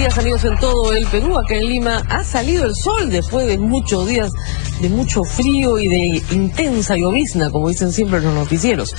días, amigos, en todo el Perú. Acá en Lima ha salido el sol después de muchos días de mucho frío y de intensa llovizna, como dicen siempre los noticieros.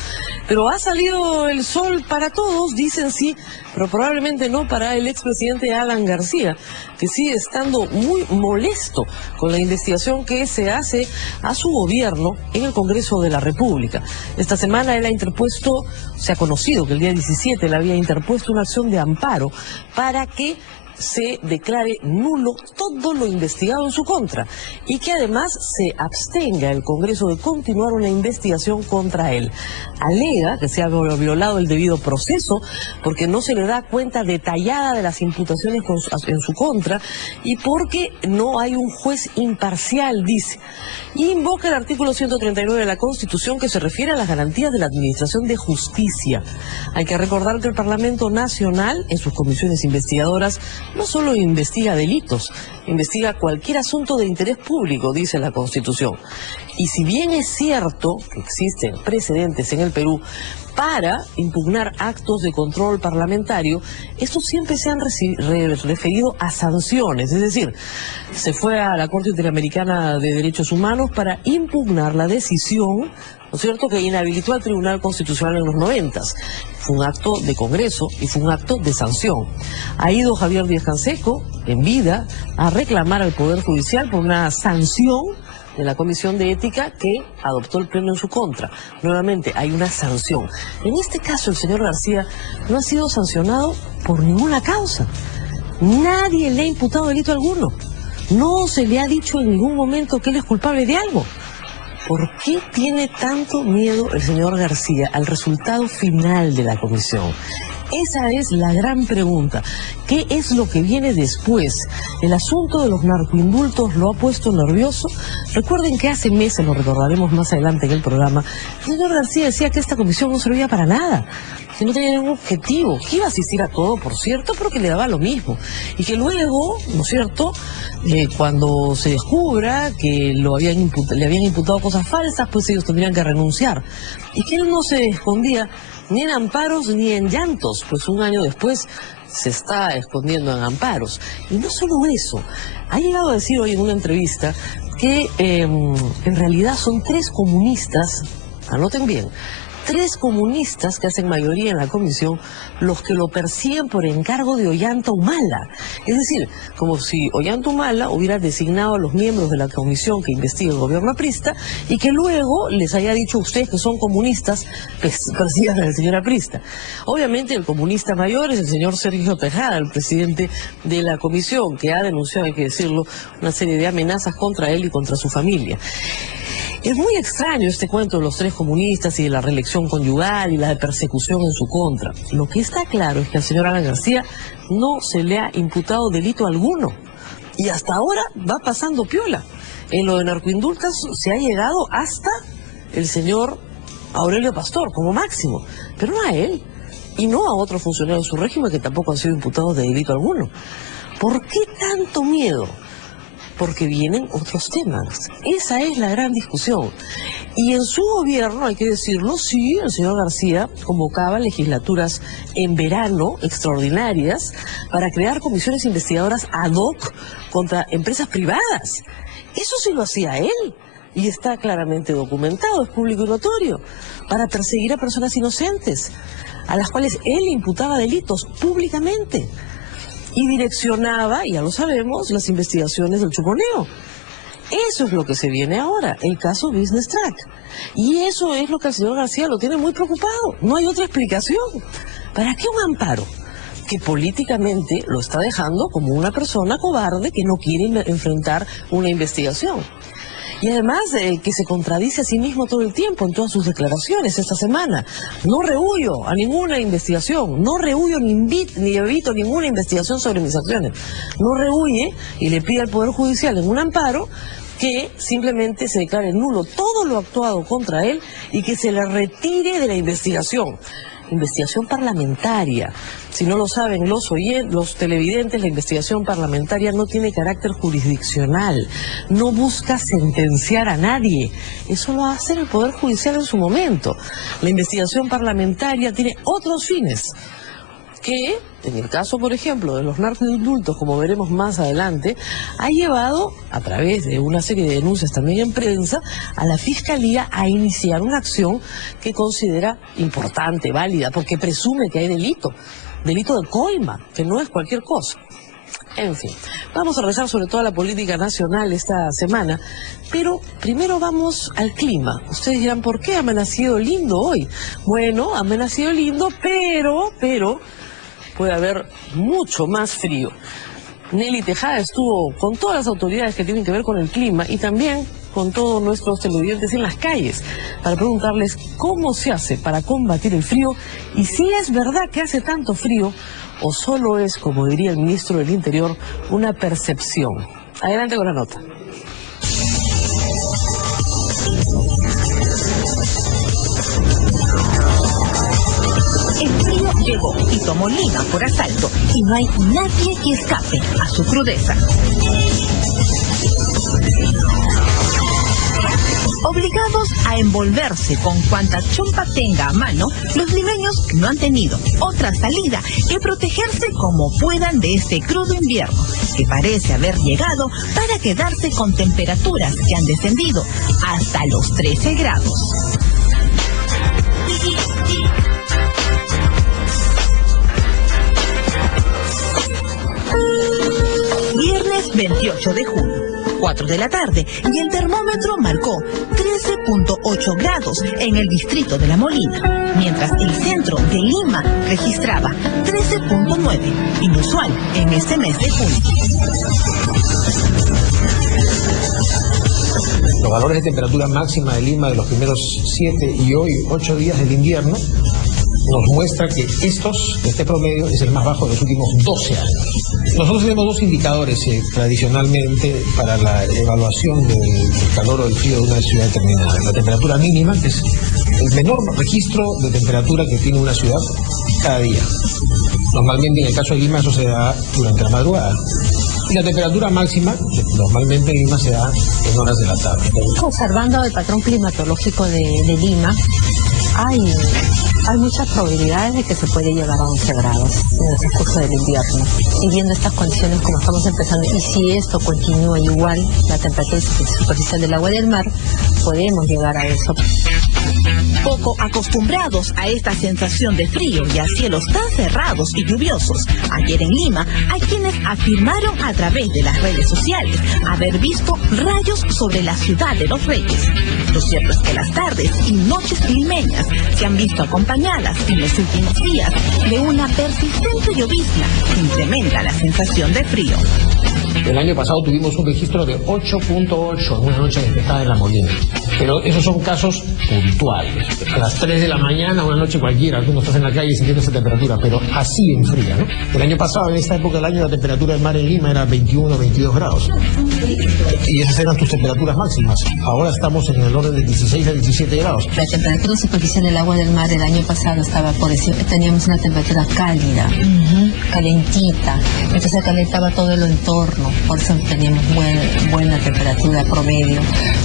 Pero ha salido el sol para todos, dicen sí, pero probablemente no para el expresidente Alan García, que sigue estando muy molesto con la investigación que se hace a su gobierno en el Congreso de la República. Esta semana él ha interpuesto, se ha conocido que el día 17 él había interpuesto una acción de amparo para que se declare nulo todo lo investigado en su contra y que además se abstenga el Congreso de continuar una investigación contra él. Alega que se ha violado el debido proceso porque no se le da cuenta detallada de las imputaciones en su contra y porque no hay un juez imparcial, dice. Y invoca el artículo 139 de la Constitución que se refiere a las garantías de la administración de justicia. Hay que recordar que el Parlamento Nacional, en sus comisiones investigadoras, no solo investiga delitos, investiga cualquier asunto de interés público, dice la Constitución. Y si bien es cierto que existen precedentes en el Perú para impugnar actos de control parlamentario, estos siempre se han referido a sanciones, es decir, se fue a la Corte Interamericana de Derechos Humanos para impugnar la decisión, ¿no es cierto?, que inhabilitó al Tribunal Constitucional en los 90. Fue un acto de Congreso y fue un acto de sanción. Ha ido Javier Díaz-Canseco, en vida, a reclamar al Poder Judicial por una sanción de la Comisión de Ética que adoptó el pleno en su contra. Nuevamente, hay una sanción. En este caso, el señor García no ha sido sancionado por ninguna causa. Nadie le ha imputado delito alguno. No se le ha dicho en ningún momento que él es culpable de algo. ¿Por qué tiene tanto miedo el señor García al resultado final de la comisión? Esa es la gran pregunta. ¿Qué es lo que viene después? ¿El asunto de los narcoindultos lo ha puesto nervioso? Recuerden que hace meses, lo recordaremos más adelante en el programa, el señor García decía que esta comisión no servía para nada, que no tenía ningún objetivo, que iba a asistir a todo, por cierto, pero que le daba lo mismo. Y que luego, ¿no es cierto?, cuando se descubra que le habían imputado cosas falsas, pues ellos tendrían que renunciar. Y que él no se escondía ni en amparos ni en llantos, pues un año después se está escondiendo en amparos. Y no solo eso, ha llegado a decir hoy en una entrevista que en realidad son 3 comunistas, anoten bien, 3 comunistas que hacen mayoría en la comisión, los que lo persiguen por encargo de Ollanta Humala. Es decir, como si Ollanta Humala hubiera designado a los miembros de la comisión que investiga el gobierno aprista y que luego les haya dicho a ustedes que son comunistas, pues persigan al señor aprista. Obviamente el comunista mayor es el señor Sergio Tejada, el presidente de la comisión, que ha denunciado, hay que decirlo, una serie de amenazas contra él y contra su familia. Es muy extraño este cuento de los 3 comunistas y de la reelección conyugal y la de persecución en su contra. Lo que está claro es que al señor Alan García no se le ha imputado delito alguno. Y hasta ahora va pasando piola. En lo de narcoindultos se ha llegado hasta el señor Aurelio Pastor, como máximo. Pero no a él. Y no a otros funcionarios de su régimen que tampoco han sido imputados de delito alguno. ¿Por qué tanto miedo? Porque vienen otros temas. Esa es la gran discusión. Y en su gobierno, hay que decirlo, sí, el señor García convocaba legislaturas en verano extraordinarias para crear comisiones investigadoras ad hoc contra empresas privadas. Eso sí lo hacía él. Y está claramente documentado, es público y notorio, para perseguir a personas inocentes, a las cuales él imputaba delitos públicamente. Y direccionaba, ya lo sabemos, las investigaciones del chuponeo. Eso es lo que se viene ahora, el caso Business Track. Y eso es lo que al señor García lo tiene muy preocupado. No hay otra explicación. ¿Para qué un amparo? Que políticamente lo está dejando como una persona cobarde que no quiere enfrentar una investigación. Y además que se contradice a sí mismo todo el tiempo en todas sus declaraciones esta semana. No rehuyo a ninguna investigación, no rehuyo ni evito ninguna investigación sobre mis acciones. No rehuye y le pide al Poder Judicial en un amparo que simplemente se declare nulo todo lo actuado contra él y que se le retire de la investigación. Investigación parlamentaria. Si no lo saben los televidentes, la investigación parlamentaria no tiene carácter jurisdiccional, no busca sentenciar a nadie. Eso lo va a hacer el Poder Judicial en su momento. La investigación parlamentaria tiene otros fines. que, en el caso, por ejemplo, de los narcoindultos, como veremos más adelante, ha llevado, a través de una serie de denuncias también en prensa, a la Fiscalía a iniciar una acción que considera importante, válida, porque presume que hay delito de coima, que no es cualquier cosa. En fin, vamos a revisar sobre toda la política nacional esta semana, pero primero vamos al clima. Ustedes dirán, ¿por qué ha amanecido lindo hoy? Bueno, ha amanecido lindo, pero puede haber mucho más frío. Nelly Tejada estuvo con todas las autoridades que tienen que ver con el clima y también con todos nuestros televidentes en las calles para preguntarles cómo se hace para combatir el frío y si es verdad que hace tanto frío o solo es, como diría el ministro del Interior, una percepción. Adelante con la nota. El frío llegó y tomó Lima por asalto y no hay nadie que escape a su crudeza. Obligados a envolverse con cuanta chompa tenga a mano, los limeños no han tenido otra salida que protegerse como puedan de este crudo invierno, que parece haber llegado para quedarse con temperaturas que han descendido hasta los 13 grados. Viernes 28 de junio. 4 de la tarde y el termómetro marcó 13.8 grados en el distrito de La Molina, mientras el centro de Lima registraba 13.9, inusual en este mes de junio. Los valores de temperatura máxima de Lima de los primeros 7 y hoy 8 días del invierno nos muestra que este promedio es el más bajo de los últimos 12 años. Nosotros tenemos dos indicadores tradicionalmente para la evaluación del calor o del frío de una ciudad determinada. La temperatura mínima, que es el menor registro de temperatura que tiene una ciudad cada día. Normalmente en el caso de Lima eso se da durante la madrugada. Y la temperatura máxima, que normalmente en Lima se da en horas de la tarde. Observando el patrón climatológico de Lima, hay muchas probabilidades de que se puede llegar a 11 grados en el transcurso del invierno. Y viendo estas condiciones como estamos empezando, y si esto continúa igual, la temperatura superficial del agua del mar, podemos llegar a eso. Poco acostumbrados a esta sensación de frío y a cielos tan cerrados y lluviosos, ayer en Lima hay quienes afirmaron a través de las redes sociales haber visto rayos sobre la ciudad de los Reyes. Lo cierto es que las tardes y noches limeñas se han visto acompañadas en los últimos días de una persistente llovizna que incrementa la sensación de frío. El año pasado tuvimos un registro de 8.8 en una noche despejada en La Molina. Pero esos son casos puntuales. A las 3 de la mañana, una noche cualquiera, tú no estás en la calle sintiendo esa temperatura, pero así en fría, ¿no? El año pasado, en esta época del año, la temperatura del mar en Lima era 21 o 22 grados. Y esas eran tus temperaturas máximas. Ahora estamos en el orden de 16 a 17 grados. La temperatura superficial del agua del mar el año pasado estaba por decir, teníamos una temperatura cálida, calentita, entonces calentaba todo el entorno, por eso teníamos buena temperatura promedio,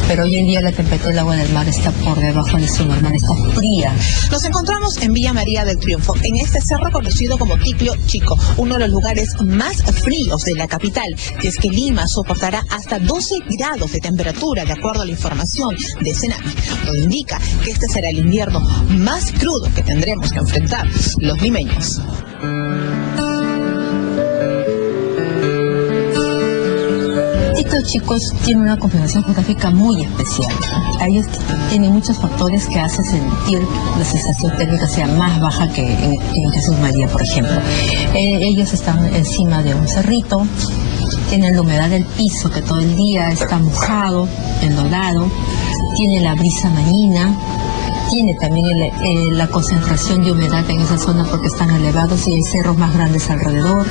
pero hoy en día la temperatura del agua del mar está por debajo de su normal, está fría. Nos encontramos en Villa María del Triunfo, en este cerro conocido como Ticlio Chico, uno de los lugares más fríos de la capital, y es que Lima soportará hasta 12 grados de temperatura, de acuerdo a la información de Senami. Lo indica que este será el invierno más crudo que tendremos que enfrentar los limeños. Estos chicos tienen una configuración geográfica muy especial. Ellos tienen muchos factores que hacen sentir la sensación térmica sea más baja que en Jesús María, por ejemplo. Ellos están encima de un cerrito, tienen la humedad del piso que todo el día está mojado, enlodado, tiene la brisa marina, tiene también la concentración de humedad en esa zona porque están elevados y hay cerros más grandes alrededor.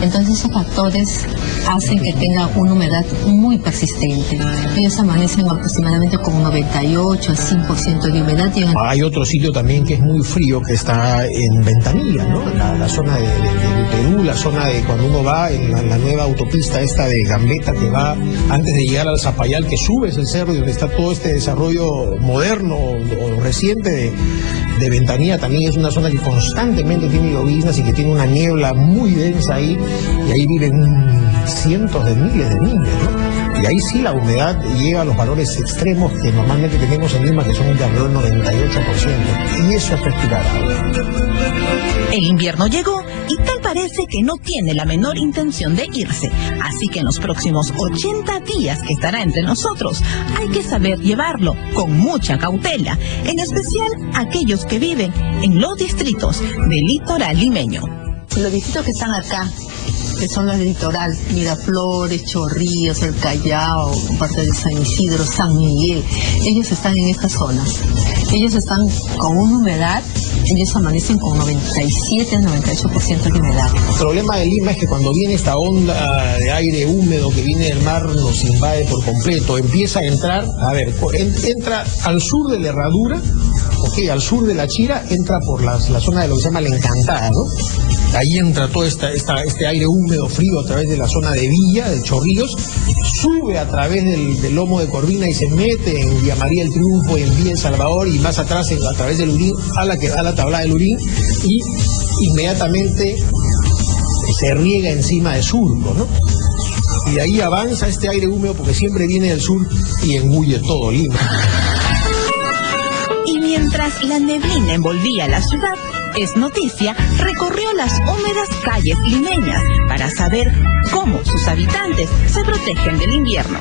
Entonces esos factores hacen que tenga una humedad muy persistente. Ellos amanecen aproximadamente con 98 a 100% de humedad. Hay otro sitio también que es muy frío, que está en Ventanilla, ¿no? La zona de Perú, la zona de cuando uno va en la nueva autopista esta de Gambetta, que va antes de llegar al Zapallar, que subes el cerro y donde está todo este desarrollo moderno o reciente de Ventanilla también es una zona que constantemente tiene lloviznas y que tiene una niebla muy densa ahí, y ahí viven cientos de miles de niños, ¿no? Y ahí sí la humedad llega a los valores extremos que normalmente tenemos en Lima, que son de alrededor del 98%, y eso es respirar agua. El invierno llegó y tal parece que no tiene la menor intención de irse. Así que en los próximos 80 días que estará entre nosotros, hay que saber llevarlo con mucha cautela, en especial aquellos que viven en los distritos del litoral limeño. Los distritos que están acá, que son los del litoral, Miraflores, Chorrillos, El Callao, parte de San Isidro, San Miguel, ellos están en esta zona. Ellos están con una humedad, ellos amanecen con 97-98% de humedad. El problema de Lima es que cuando viene esta onda de aire húmedo que viene del mar, nos invade por completo, empieza a entrar, entra al sur de la Herradura, al sur de la Chira, entra por la zona de lo que se llama La Encantada, ¿no? Ahí entra todo este aire húmedo, frío, a través de la zona de Villa, de Chorrillos, sube a través del lomo de Corvina y se mete en Villa María del Triunfo, en Villa El Salvador, y más atrás a través del Lurín, a la tablada del Lurín, y inmediatamente se riega encima de Surco, ¿no? Y de ahí avanza este aire húmedo porque siempre viene del sur y engulle todo Lima. Y mientras la neblina envolvía la ciudad, Es Noticia recorrió las húmedas calles limeñas para saber cómo sus habitantes se protegen del invierno.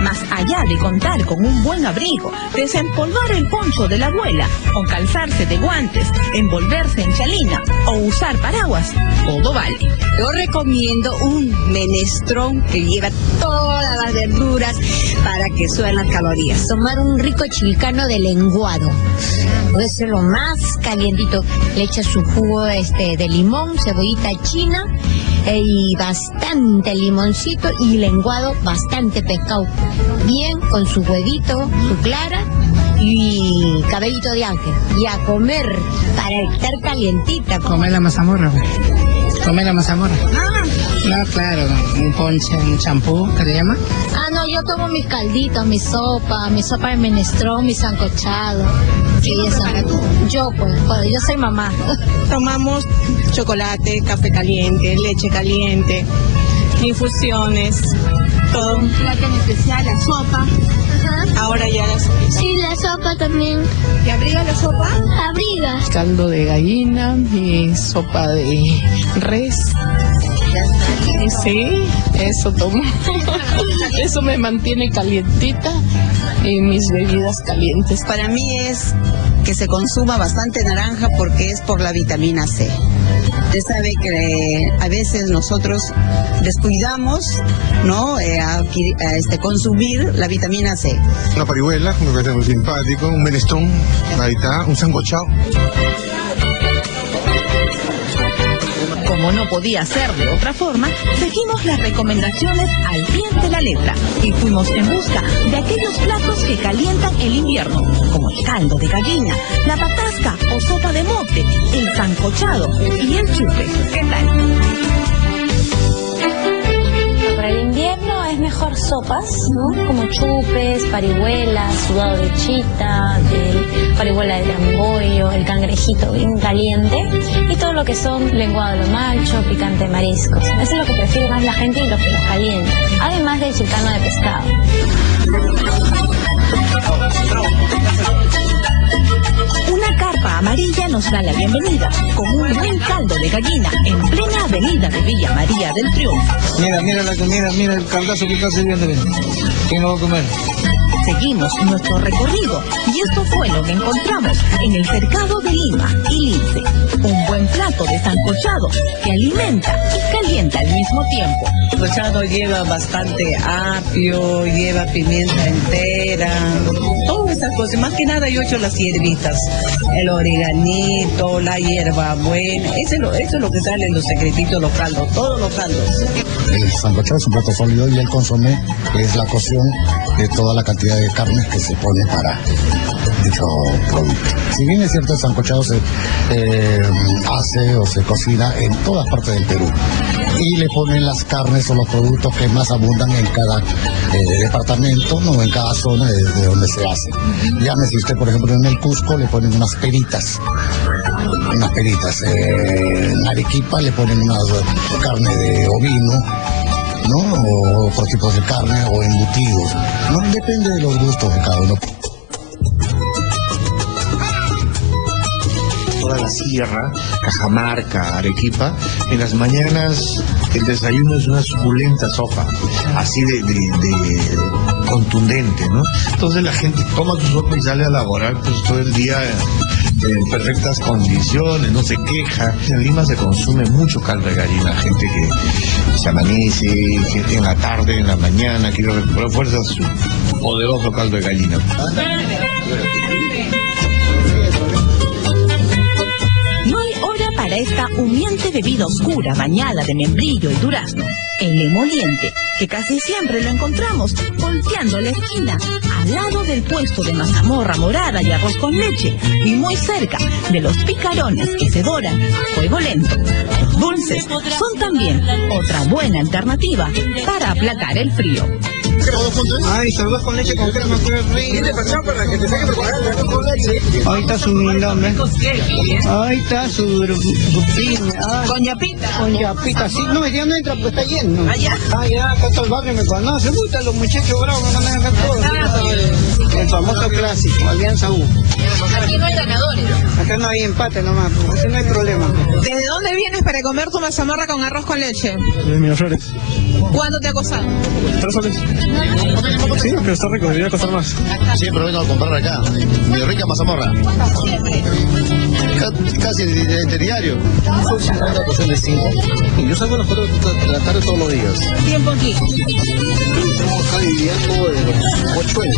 Más allá de contar con un buen abrigo, desempolvar el poncho de la abuela, o calzarse de guantes, envolverse en chalina o usar paraguas, todo vale. Yo recomiendo un menestrón que lleva todas las verduras para que suban las calorías. Tomar un rico chilcano de lenguado. Puede ser lo más calientito. Le echa su jugo de limón, cebollita china y bastante limoncito y lenguado, bastante pescado. Bien, con su huevito, su clara y cabellito de ángel. Y a comer para estar calientita. Comer la mazamorra. Comer la mazamorra. No, claro, un ponche, un champú, ¿qué le llama? No, yo tomo mis calditos, mi sopa de menestrón, mi sancochado. Sí, eso. Yo soy mamá. Tomamos chocolate, café caliente, leche caliente, infusiones, todo. Un plato en especial, la sopa. Ahora ya la sopa. Sí, la sopa también. ¿Te abriga la sopa? Abriga. Caldo de gallina y sopa de res. Sí, eso tomo. Eso me mantiene calientita y mis bebidas calientes. Para mí es que se consuma bastante naranja porque es por la vitamina C. Usted sabe que a veces nosotros descuidamos, ¿no? Consumir la vitamina C. Una parihuela, me parece muy simpático, un menestrón, ahí está, un sancochado. Como no podía ser de otra forma, seguimos las recomendaciones al pie de la letra y fuimos en busca de aquellos platos que calientan el invierno, como el caldo de gallina, la patasca o sopa de mote, el sancochado y el chupe. ¿Qué tal? Para el invierno es mejor sopas, ¿no? Como chupes, parihuelas, sudado de chita, parihuela de trambollo, el cangrejito bien caliente y todo lo que son lenguado de lo macho, picante de mariscos. Eso es lo que prefiere más la gente y lo que los calienta. Además del chilcano de pescado. Una carpa amarilla nos da la bienvenida con un buen caldo de gallina en plena avenida de Villa María del Triunfo. Mira la comida, mira el caldazo que está sirviendo. ¿Quién lo va a comer? Seguimos nuestro recorrido y esto fue lo que encontramos en el cercado de Lima y Lince. Un buen plato de sancochado que alimenta y calienta al mismo tiempo. El sancochado lleva bastante apio, lleva pimienta entera, todas esas cosas. Más que nada yo echo las hierbitas, el oreganito, la hierbabuena. Eso es lo que sale en los secretitos, los caldos, todos los caldos. El sancochado es un plato sólido y el consomé es la cocción de toda la cantidad de carnes que se pone para dicho producto. Si bien es cierto, el sancochado se hace o se cocina en todas partes del Perú. y le ponen las carnes o los productos que más abundan en cada departamento, no, en cada zona de donde se hace. Llámese usted, por ejemplo, en el Cusco le ponen unas peritas. En Arequipa le ponen una carne de ovino, ¿no? O otros tipos de carne o embutidos, ¿no? Depende de los gustos de cada uno. Toda la sierra, Cajamarca, Arequipa, en las mañanas el desayuno es una suculenta sopa, así de contundente, ¿no? Entonces la gente toma su sopa y sale a laborar pues todo el día en perfectas condiciones, no se queja. En Lima se consume mucho caldo de gallina, gente que se amanece, gente en la tarde, en la mañana, quiere recuperar fuerzas, su poderoso caldo de gallina. Para esta humeante bebida oscura bañada de membrillo y durazno, el emoliente, que casi siempre lo encontramos volteando la esquina, al lado del puesto de mazamorra morada y arroz con leche, y muy cerca de los picarones que se doran a fuego lento. Los dulces son también otra buena alternativa para aplacar el frío. Ay, saludos con leche con crema, pues rico. Para que te saque preparado con leche. Ahí está su milome. Ahí está su pime. ¿Con yapita? Con yapita, sí. No, ya no entra porque está lleno. Allá. Ya, acá todo el barrio me conoce. Me gustan los muchachos bravos que andan acá todos. El famoso clásico, Alianza U. Aquí no hay ganadores. Acá no hay empate nomás, porque no hay problema. ¿Desde dónde vienes para comer tu mazamorra con arroz con leche? De Miraflores. ¿Cuánto te ha costado? 3 soles. Sí, pero está rico, debería costar más. Siempre vengo a comprar acá, mi rica mazamorra. Casi de diario. Son 50 porciones de 5. Y yo salgo a las 4 de la tarde todos los días. ¿Tiempo aquí? Estamos acá viviendo de los 8 años.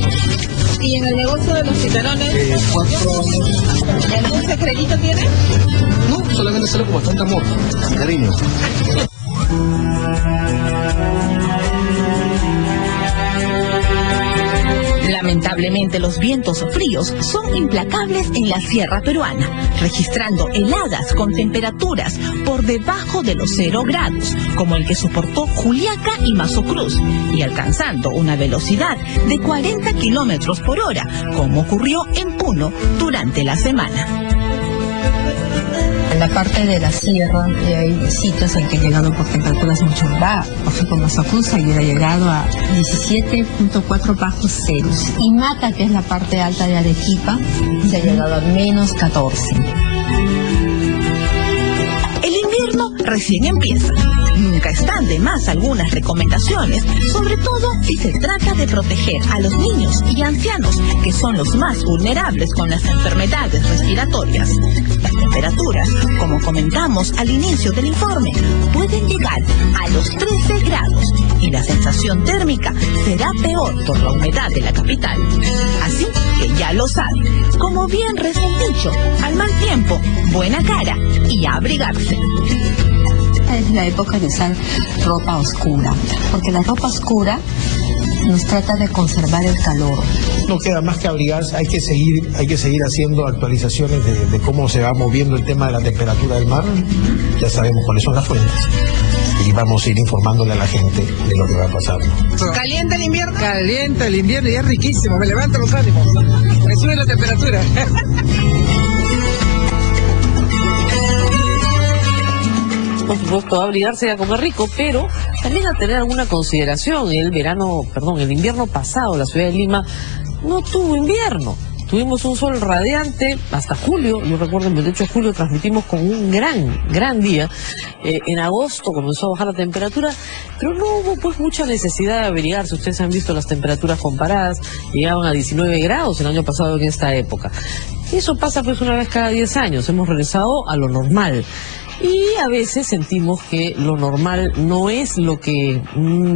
¿Y en el negocio de los picarones? 4 años. ¿Algún secretito tiene? No, solamente sale con bastante amor, cariño. Lamentablemente los vientos fríos son implacables en la sierra peruana, registrando heladas con temperaturas por debajo de los 0 grados, como el que soportó Juliaca y Mazo Cruz, y alcanzando una velocidad de 40 kilómetros por hora, como ocurrió en Puno durante la semana. En la parte de la sierra hay sitios en que he llegado por temperaturas mucho bajas. Por ejemplo, Mazo Cruz ayer ha llegado a 17.4 bajos ceros. Y Mata, que es la parte alta de Arequipa, se ha llegado a menos 14. El invierno recién empieza. Nunca están de más algunas recomendaciones, sobre todo si se trata de proteger a los niños y ancianos, que son los más vulnerables con las enfermedades respiratorias. Las temperaturas, como comentamos al inicio del informe, pueden llegar a los 13 grados y la sensación térmica será peor por la humedad de la capital. Así que ya lo saben, como bien recién dicho, al mal tiempo, buena cara y a abrigarse. Es la época de usar ropa oscura, porque la ropa oscura nos trata de conservar el calor. No queda más que abrigarse, hay que seguir haciendo actualizaciones de cómo se va moviendo el tema de la temperatura del mar. Ya sabemos cuáles son las fuentes y vamos a ir informándole a la gente de lo que va a pasar. ¿Caliente el invierno? Calienta el invierno y es riquísimo, me levanta los ánimos, me sube la temperatura. Por supuesto, a abrigarse y a comer rico, pero también a tener alguna consideración. El invierno pasado, la ciudad de Lima no tuvo invierno. Tuvimos un sol radiante hasta julio. Yo recuerdo el 28 de julio transmitimos con un gran día. En agosto comenzó a bajar la temperatura, pero no hubo pues mucha necesidad de abrigarse. Ustedes han visto las temperaturas comparadas, llegaban a 19 grados el año pasado en esta época. Eso pasa pues una vez cada 10 años. Hemos regresado a lo normal. Y a veces sentimos que lo normal no es lo que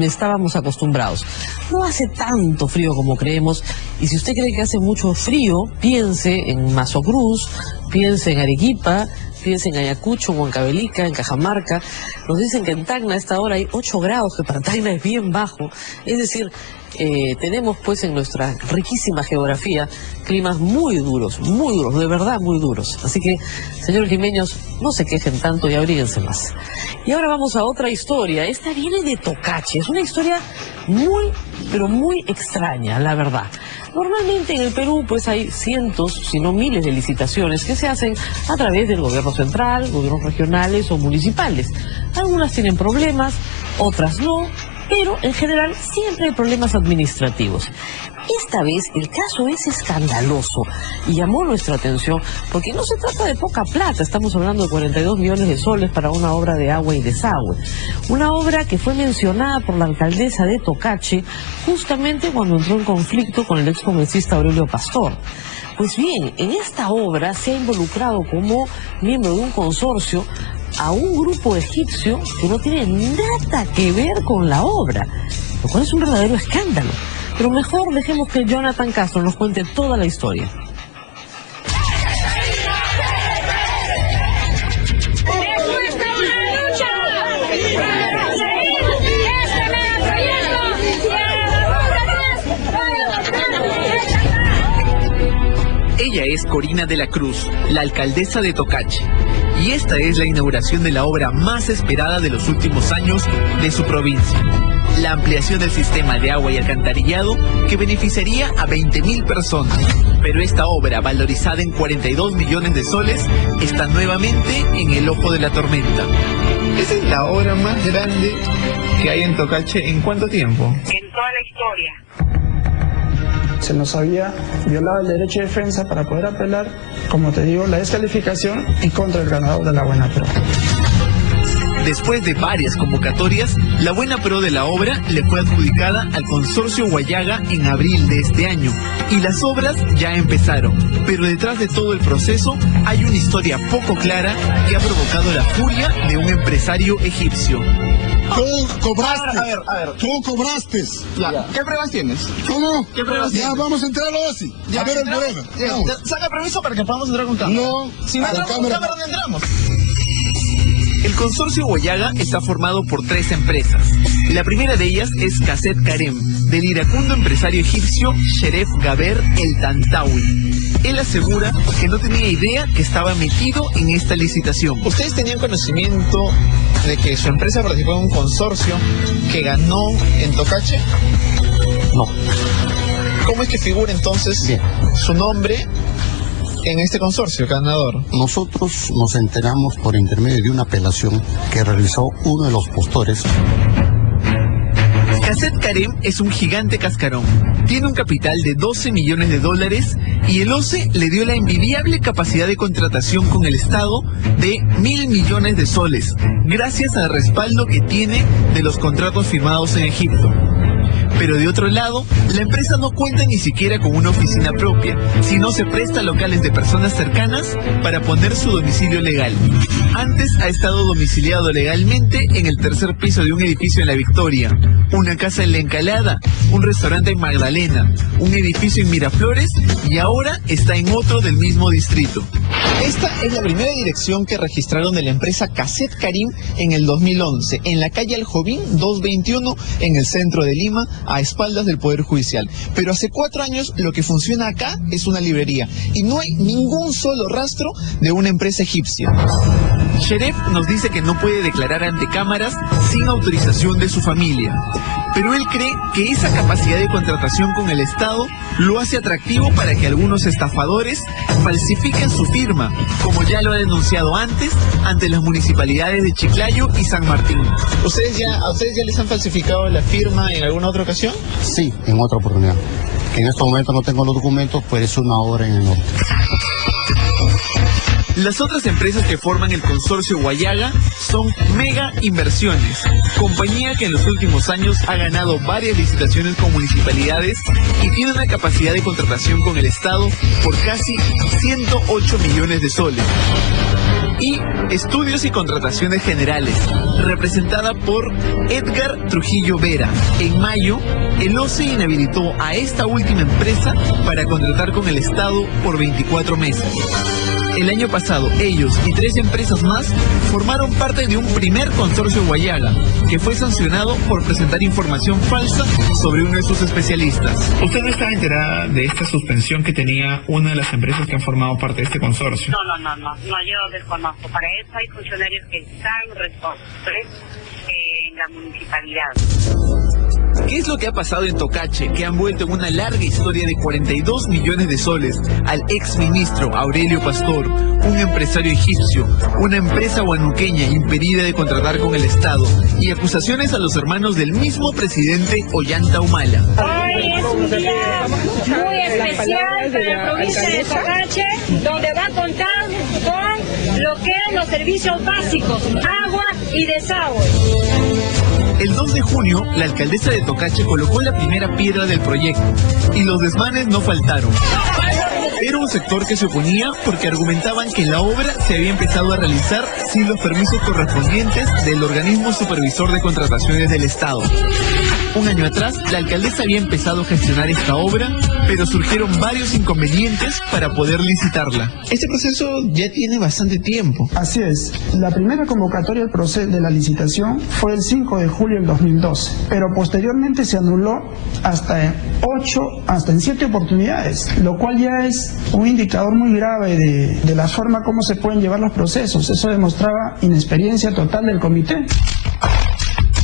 estábamos acostumbrados. No hace tanto frío como creemos, y si usted cree que hace mucho frío, piense en Mazo Cruz, piense en Arequipa, fíjense en Ayacucho, en Huancavelica, en Cajamarca. Nos dicen que en Tacna a esta hora hay 8 grados, que para Tacna es bien bajo. Es decir, tenemos pues en nuestra riquísima geografía climas muy duros, de verdad muy duros. Así que, señores limeños, no se quejen tanto y abríguense más. Y ahora vamos a otra historia. Esta viene de Tocache. Es una historia muy, pero muy extraña, la verdad. Normalmente en el Perú pues hay cientos, si no miles de licitaciones que se hacen a través del gobierno central, gobiernos regionales o municipales. Algunas tienen problemas, otras no, pero en general siempre hay problemas administrativos. Esta vez el caso es escandaloso y llamó nuestra atención porque no se trata de poca plata, estamos hablando de 42 millones de soles para una obra de agua y desagüe. Una obra que fue mencionada por la alcaldesa de Tocache justamente cuando entró en conflicto con el excongresista Aurelio Pastor. Pues bien, en esta obra se ha involucrado como miembro de un consorcio a un grupo egipcio que no tiene nada que ver con la obra, lo cual es un verdadero escándalo. Pero mejor dejemos que Jonathan Castro nos cuente toda la historia. Ella es Corina de la Cruz, la alcaldesa de Tocache, y esta es la inauguración de la obra más esperada de los últimos años de su provincia. La ampliación del sistema de agua y alcantarillado que beneficiaría a 20.000 personas. Pero esta obra, valorizada en 42 millones de soles, está nuevamente en el ojo de la tormenta. Esa es la obra más grande que hay en Tocache. ¿En cuánto tiempo? En toda la historia. Se nos había violado el derecho de defensa para poder apelar, como te digo, la descalificación y contra el ganador de la Buena Pro. Después de varias convocatorias, la Buena Pro de la obra le fue adjudicada al consorcio Huallaga en abril de este año y las obras ya empezaron, pero detrás de todo el proceso hay una historia poco clara que ha provocado la furia de un empresario egipcio. Tú cobraste. A ver. Tú cobraste. Ya. ¿Qué pruebas tienes? ¿Cómo? ¿Qué pruebas tienes? Ya, vamos a entrar así. Ya, a ver el problema. Saca permiso para que podamos entrar con cámara. No. Si no entramos con cámara, no entramos. El consorcio Huallaga está formado por 3 empresas. La primera de ellas es Caset Karem, del iracundo empresario egipcio Sheref Gaber El Tantawi. Él asegura que no tenía idea que estaba metido en esta licitación. ¿Ustedes tenían conocimiento de que su empresa participó en un consorcio que ganó en Tocache? No. ¿Cómo es que figura entonces su nombre en este consorcio ganador? Nosotros nos enteramos por intermedio de una apelación que realizó uno de los postores. Caset Karem es un gigante cascarón. Tiene un capital de 12 millones de dólares y el OCE le dio la envidiable capacidad de contratación con el Estado de 1.000 millones de soles, gracias al respaldo que tiene de los contratos firmados en Egipto. Pero de otro lado, la empresa no cuenta ni siquiera con una oficina propia, sino se presta a locales de personas cercanas para poner su domicilio legal. Antes ha estado domiciliado legalmente en el 3er piso de un edificio en La Victoria, una casa en La Encalada, un restaurante en Magdalena, un edificio en Miraflores y ahora está en otro del mismo distrito. Esta es la primera dirección que registraron de la empresa Caset Karem en el 2011, en la calle Aljovín 221, en el centro de Lima, a espaldas del Poder Judicial. Pero hace 4 años lo que funciona acá es una librería y no hay ningún solo rastro de una empresa egipcia. Sheref nos dice que no puede declarar ante cámaras sin autorización de su familia, pero él cree que esa capacidad de contratación con el Estado lo hace atractivo para que algunos estafadores falsifiquen su firma, como ya lo ha denunciado antes ante las municipalidades de Chiclayo y San Martín. ¿A ustedes ya les han falsificado la firma en alguna otra ocasión? Sí, en otra oportunidad. En este momento no tengo los documentos, pues es una obra en el norte. Las otras empresas que forman el consorcio Huallaga son Mega Inversiones, compañía que en los últimos años ha ganado varias licitaciones con municipalidades y tiene una capacidad de contratación con el Estado por casi 108 millones de soles. Y Estudios y Contrataciones Generales, representada por Edgar Trujillo Vera. En mayo, el OCE inhabilitó a esta última empresa para contratar con el Estado por 24 meses. El año pasado, ellos y 3 empresas más formaron parte de un primer consorcio Guayaga, que fue sancionado por presentar información falsa sobre uno de sus especialistas. ¿Usted no estaba enterada de esta suspensión que tenía una de las empresas que han formado parte de este consorcio? No, yo desconozco. Para eso hay funcionarios que están responsables en la municipalidad. ¿Qué es lo que ha pasado en Tocache, que han vuelto en una larga historia de 42 millones de soles al exministro Aurelio Pastor, un empresario egipcio, una empresa huanuqueña impedida de contratar con el Estado y acusaciones a los hermanos del mismo presidente Ollanta Humala? Hoy es un día muy especial para la provincia de Tocache, donde va a contar con lo que eran los servicios básicos, agua y desagüe. El 2 de junio, la alcaldesa de Tocache colocó la primera piedra del proyecto y los desmanes no faltaron. Era un sector que se oponía porque argumentaban que la obra se había empezado a realizar sin los permisos correspondientes del organismo supervisor de contrataciones del Estado. Un año atrás, la alcaldesa había empezado a gestionar esta obra, pero surgieron varios inconvenientes para poder licitarla. Este proceso ya tiene bastante tiempo. Así es. La primera convocatoria del proceso de la licitación fue el 5 de julio del 2012, pero posteriormente se anuló hasta en 7 oportunidades, lo cual ya es un indicador muy grave de la forma como se pueden llevar los procesos. Eso demostraba inexperiencia total del comité.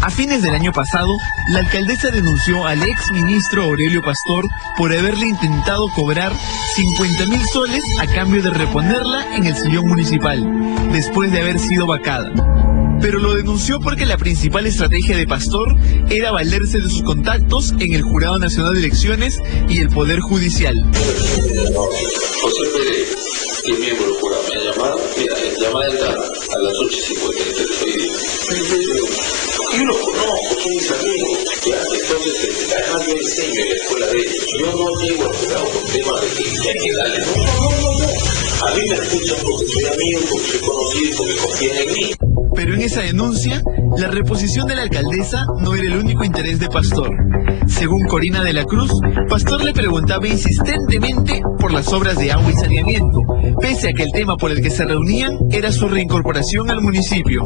A fines del año pasado, la alcaldesa denunció al exministro Aurelio Pastor por haberle intentado cobrar 50.000 soles a cambio de reponerla en el sillón municipal, después de haber sido vacada. Pero lo denunció porque la principal estrategia de Pastor era valerse de sus contactos en el Jurado Nacional de Elecciones y el Poder Judicial. José Pérez, que es miembro del jurado, me ha llamado. Mira, la llamada está a las 8:53 hoy día. Yo los conozco, son mis amigos. Ya, entonces, además yo enseño en la escuela de ellos. Yo no llego al jurado con temas de que hay que darle. No. A mí me escuchan porque soy amigo, porque soy conocido, porque confían en mí. Pero en esa denuncia, la reposición de la alcaldesa no era el único interés de Pastor. Según Corina de la Cruz, Pastor le preguntaba insistentemente por las obras de agua y saneamiento, pese a que el tema por el que se reunían era su reincorporación al municipio.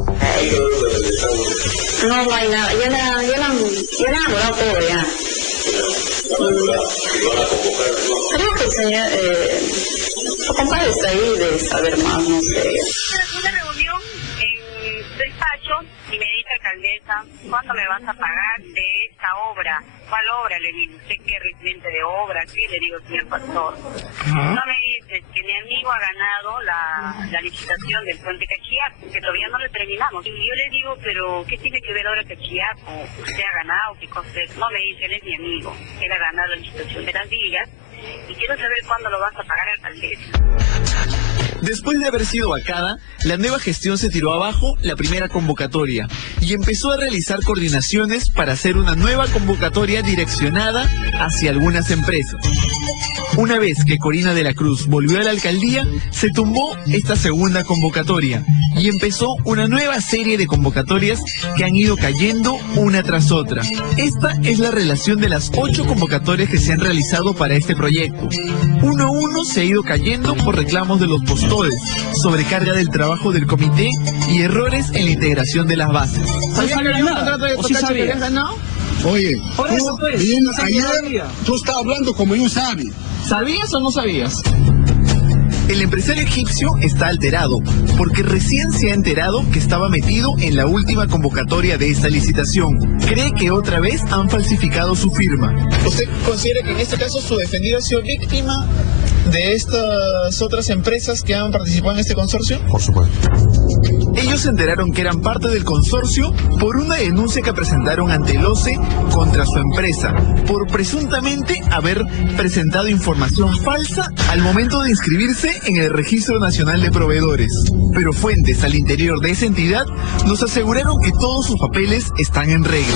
No hay nada, ya la han hablado todo ya. Creo que el señor, compadre está ahí de saber más, no sé. Una reunión en despacho y me dice alcaldesa, ¿cuándo me vas a pagar de esta obra? ¿Cuál obra? Le digo, ¿usted qué residente de obra? ¿Qué? Le digo, señor Pastor. No me dices que mi amigo ha ganado la licitación del puente Cachiaco, que todavía no lo terminamos. Y yo le digo, pero ¿qué tiene que ver ahora Cachiaco? ¿Usted ha ganado? ¿Qué cosa es? No me dice, él es mi amigo. Él ha ganado la licitación de las villas y quiero saber cuándo lo vas a pagar, alcaldesa. Después de haber sido vacada, la nueva gestión se tiró abajo la primera convocatoria y empezó a realizar coordinaciones para hacer una nueva convocatoria direccionada hacia algunas empresas. Una vez que Corina de la Cruz volvió a la alcaldía, se tumbó esta segunda convocatoria y empezó una nueva serie de convocatorias que han ido cayendo una tras otra. Esta es la relación de las 8 convocatorias que se han realizado para este proyecto. Uno a uno se ha ido cayendo por reclamos de los postores, sobrecarga del trabajo del comité y errores en la integración de las bases. Oye, Por eso, pues, bien, no sabía ayer tú estabas hablando como un sabio. ¿Sabías o no sabías? El empresario egipcio está alterado porque recién se ha enterado que estaba metido en la última convocatoria de esta licitación. Cree que otra vez han falsificado su firma. ¿Usted considera que en este caso su defendido ha sido víctima de estas otras empresas que han participado en este consorcio? Por supuesto. Ellos se enteraron que eran parte del consorcio por una denuncia que presentaron ante el OCE contra su empresa por presuntamente haber presentado información falsa al momento de inscribirse en el Registro Nacional de Proveedores. Pero fuentes al interior de esa entidad nos aseguraron que todos sus papeles están en regla.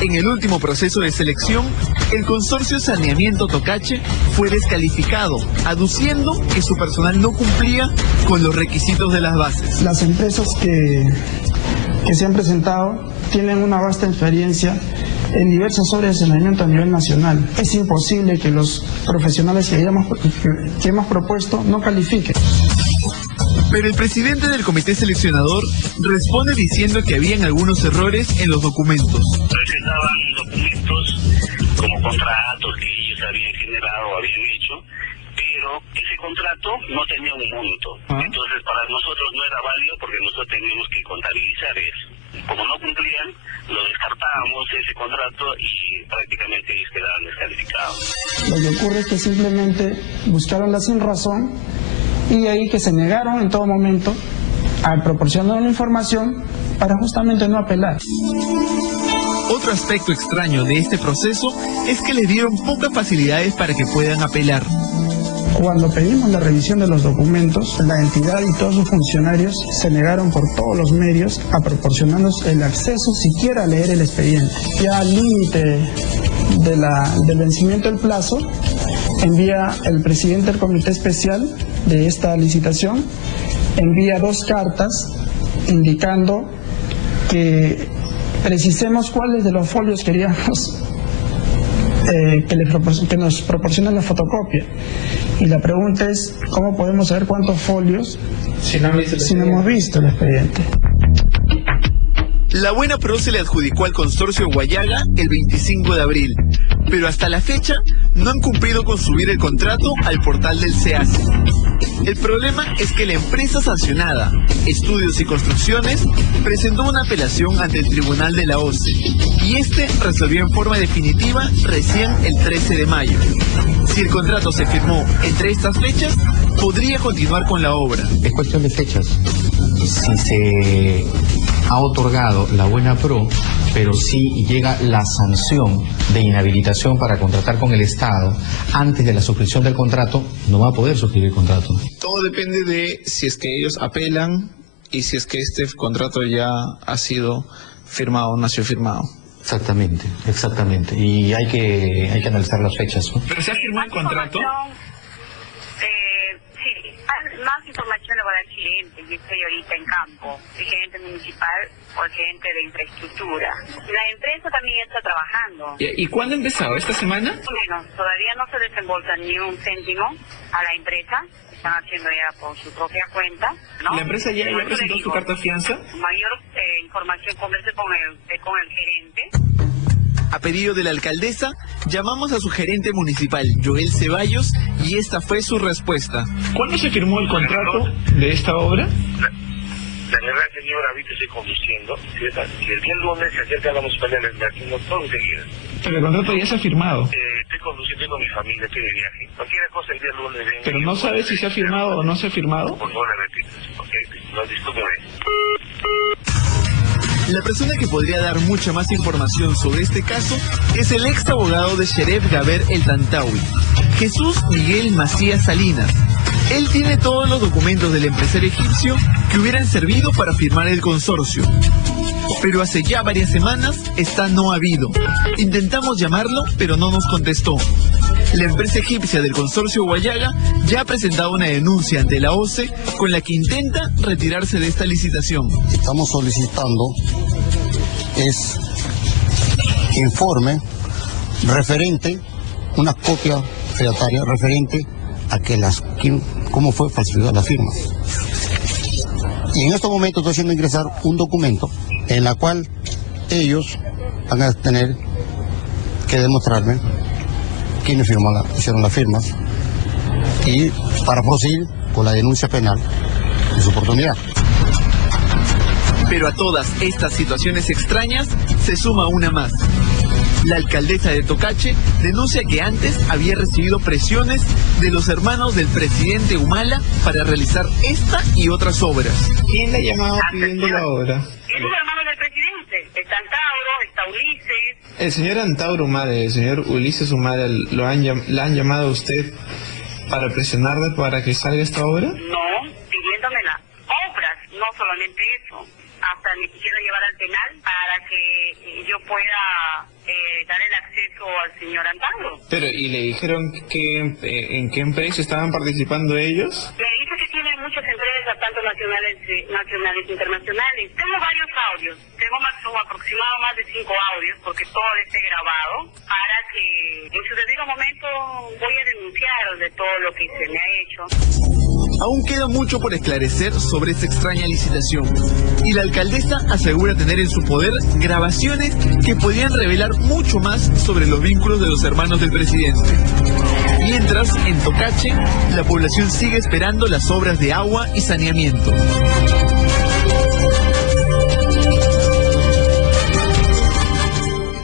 En el último proceso de selección, el consorcio Saneamiento Tocache fue descalificado, aduciendo que su personal no cumplía con los requisitos de las bases. Las empresas que se han presentado tienen una vasta experiencia en diversas obras de saneamiento a nivel nacional. Es imposible que los profesionales que hemos propuesto no califiquen. Pero el presidente del comité seleccionador responde diciendo que habían algunos errores en los documentos. Presentaban documentos como contratos que ellos habían generado o habían hecho, pero ese contrato no tenía un monto. Entonces para nosotros no era válido porque nosotros teníamos que contabilizar eso. Como no cumplían, lo descartábamos ese contrato y prácticamente ellos quedaban descalificados. Lo que ocurre es que simplemente buscaron la sin razón y ahí que se negaron en todo momento a proporcionar la información para justamente no apelar. Otro aspecto extraño de este proceso es que les dieron pocas facilidades para que puedan apelar. Cuando pedimos la revisión de los documentos, la entidad y todos sus funcionarios se negaron por todos los medios a proporcionarnos el acceso siquiera a leer el expediente. Ya al límite del vencimiento del plazo, envía el presidente del comité especial de esta licitación, envía 2 cartas indicando que precisemos cuáles de los folios queríamos que nos proporcionen la fotocopia. Y la pregunta es, ¿cómo podemos saber cuántos folios si no hemos visto el expediente? La Buena Pro se le adjudicó al consorcio Huallaga el 25 de abril, pero hasta la fecha no han cumplido con subir el contrato al portal del SEACE. El problema es que la empresa sancionada, Estudios y Construcciones, presentó una apelación ante el Tribunal de la OCE y este resolvió en forma definitiva recién el 13 de mayo. Si el contrato se firmó entre estas fechas, podría continuar con la obra. Es cuestión de fechas. Si se ha otorgado la Buena Pro, pero si llega la sanción de inhabilitación para contratar con el Estado antes de la suscripción del contrato, no va a poder suscribir el contrato. Todo depende de si es que ellos apelan y si es que este contrato ya ha sido firmado o no ha sido firmado. Exactamente, exactamente. Y hay que analizar las fechas, ¿no? ¿Pero se ha firmado el contrato? Más información le voy a dar al gerente, yo estoy ahorita en campo, el gerente municipal o el gerente de infraestructura. La empresa también está trabajando. ¿Y cuándo ha empezado? ¿Esta semana? Bueno, todavía no se desembolsa ni un céntimo a la empresa, están haciendo ya por su propia cuenta, ¿no? ¿La empresa ya presentó su carta de fianza? Mayor información, converse con el gerente. A pedido de la alcaldesa, llamamos a su gerente municipal, Joel Ceballos, y esta fue su respuesta. ¿Cuándo se firmó el contrato de esta obra? La verdad, señora, ahorita estoy conduciendo. Si el día lunes se acerca a la municipalidad, les atiendo todo enseguida. Pero el contrato ya se ha firmado. Estoy conduciendo con mi familia, estoy de viaje. Cualquier cosa el día lunes vengo. ¿Pero no sabe si se ha firmado o no se ha firmado? Por favor, le repito. Ok, no, discúlpeme. La persona que podría dar mucha más información sobre este caso es el ex abogado de Sheref Gaber El Tantawi, Jesús Miguel Macías Salinas. Él tiene todos los documentos del empresario egipcio que hubieran servido para firmar el consorcio. Pero hace ya varias semanas esta no ha habido. Intentamos llamarlo, pero no nos contestó. La empresa egipcia del consorcio Huallaga ya ha presentado una denuncia ante la OCE con la que intenta retirarse de esta licitación. Estamos solicitando informe referente, una copia fedataria referente a que cómo fue falsificada la firma. Y en estos momentos estoy haciendo ingresar un documento en la cual ellos van a tener que demostrarme quiénes hicieron las firmas y para proseguir con la denuncia penal de su oportunidad. Pero a todas estas situaciones extrañas se suma una más. La alcaldesa de Tocache denuncia que antes había recibido presiones de los hermanos del presidente Humala para realizar esta y otras obras. ¿Quién la llamaba pidiendo la obra? Es un hermano del presidente, está Antauro, está Ulises. El señor Antauro Humala y el señor Ulises Humala la han llamado a usted para presionarle para que salga esta obra. No, pidiéndome las obras, no solamente eso. Hasta me quisieron llevar al penal para que yo pueda dar el acceso al señor Antauro. Pero, ¿y le dijeron en qué empresa estaban participando ellos? Le dice que tienen muchas empresas, tanto nacionales e internacionales. Tengo varios audios, tengo aproximado más de 5 audios, porque todo esté grabado, para que en su debido momento voy a denunciar de todo lo que se me ha hecho. Aún queda mucho por esclarecer sobre esta extraña licitación, y la alcaldesa asegura tener en su poder grabaciones que podrían revelar mucho más sobre los vínculos de los hermanos del presidente. Mientras, en Tocache, la población sigue esperando las obras de agua y saneamiento.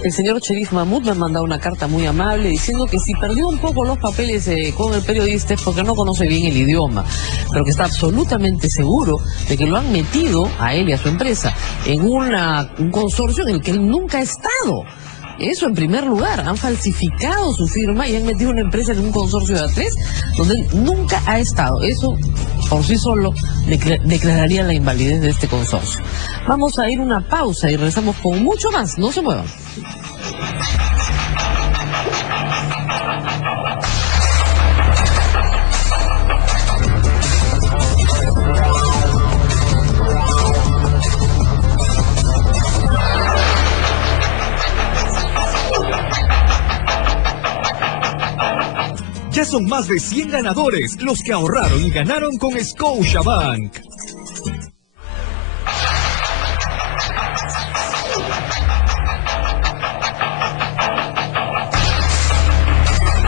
El señor Cherif Mahmoud me ha mandado una carta muy amable diciendo que si perdió un poco los papeles con el periodista es porque no conoce bien el idioma, pero que está absolutamente seguro de que lo han metido a él y a su empresa en un consorcio en el que él nunca ha estado. Eso en primer lugar, han falsificado su firma y han metido una empresa en un consorcio de A3 donde él nunca ha estado. Eso por sí solo declararía la invalidez de este consorcio. Vamos a ir a una pausa y regresamos con mucho más. No se muevan. Ya son más de 100 ganadores los que ahorraron y ganaron con Scotiabank.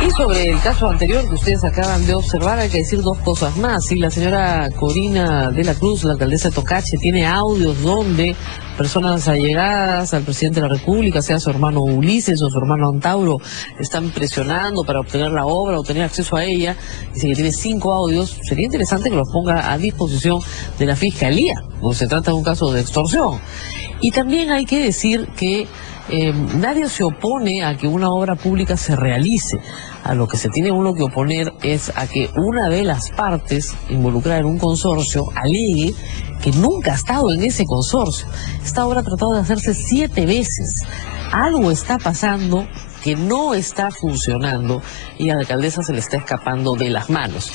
Y sobre el caso anterior que ustedes acaban de observar, hay que decir dos cosas más. Sí, la señora Corina de la Cruz, la alcaldesa de Tocache, tiene audios donde personas allegadas al presidente de la República, sea su hermano Ulises o su hermano Antauro, están presionando para obtener la obra o tener acceso a ella. Dice que tiene 5 audios. Sería interesante que los ponga a disposición de la Fiscalía, porque se trata de un caso de extorsión. Y también hay que decir que nadie se opone a que una obra pública se realice. A lo que se tiene uno que oponer es a que una de las partes involucrada en un consorcio alegue que nunca ha estado en ese consorcio. Esta obra ha tratado de hacerse 7 veces. Algo está pasando que no está funcionando y a la alcaldesa se le está escapando de las manos.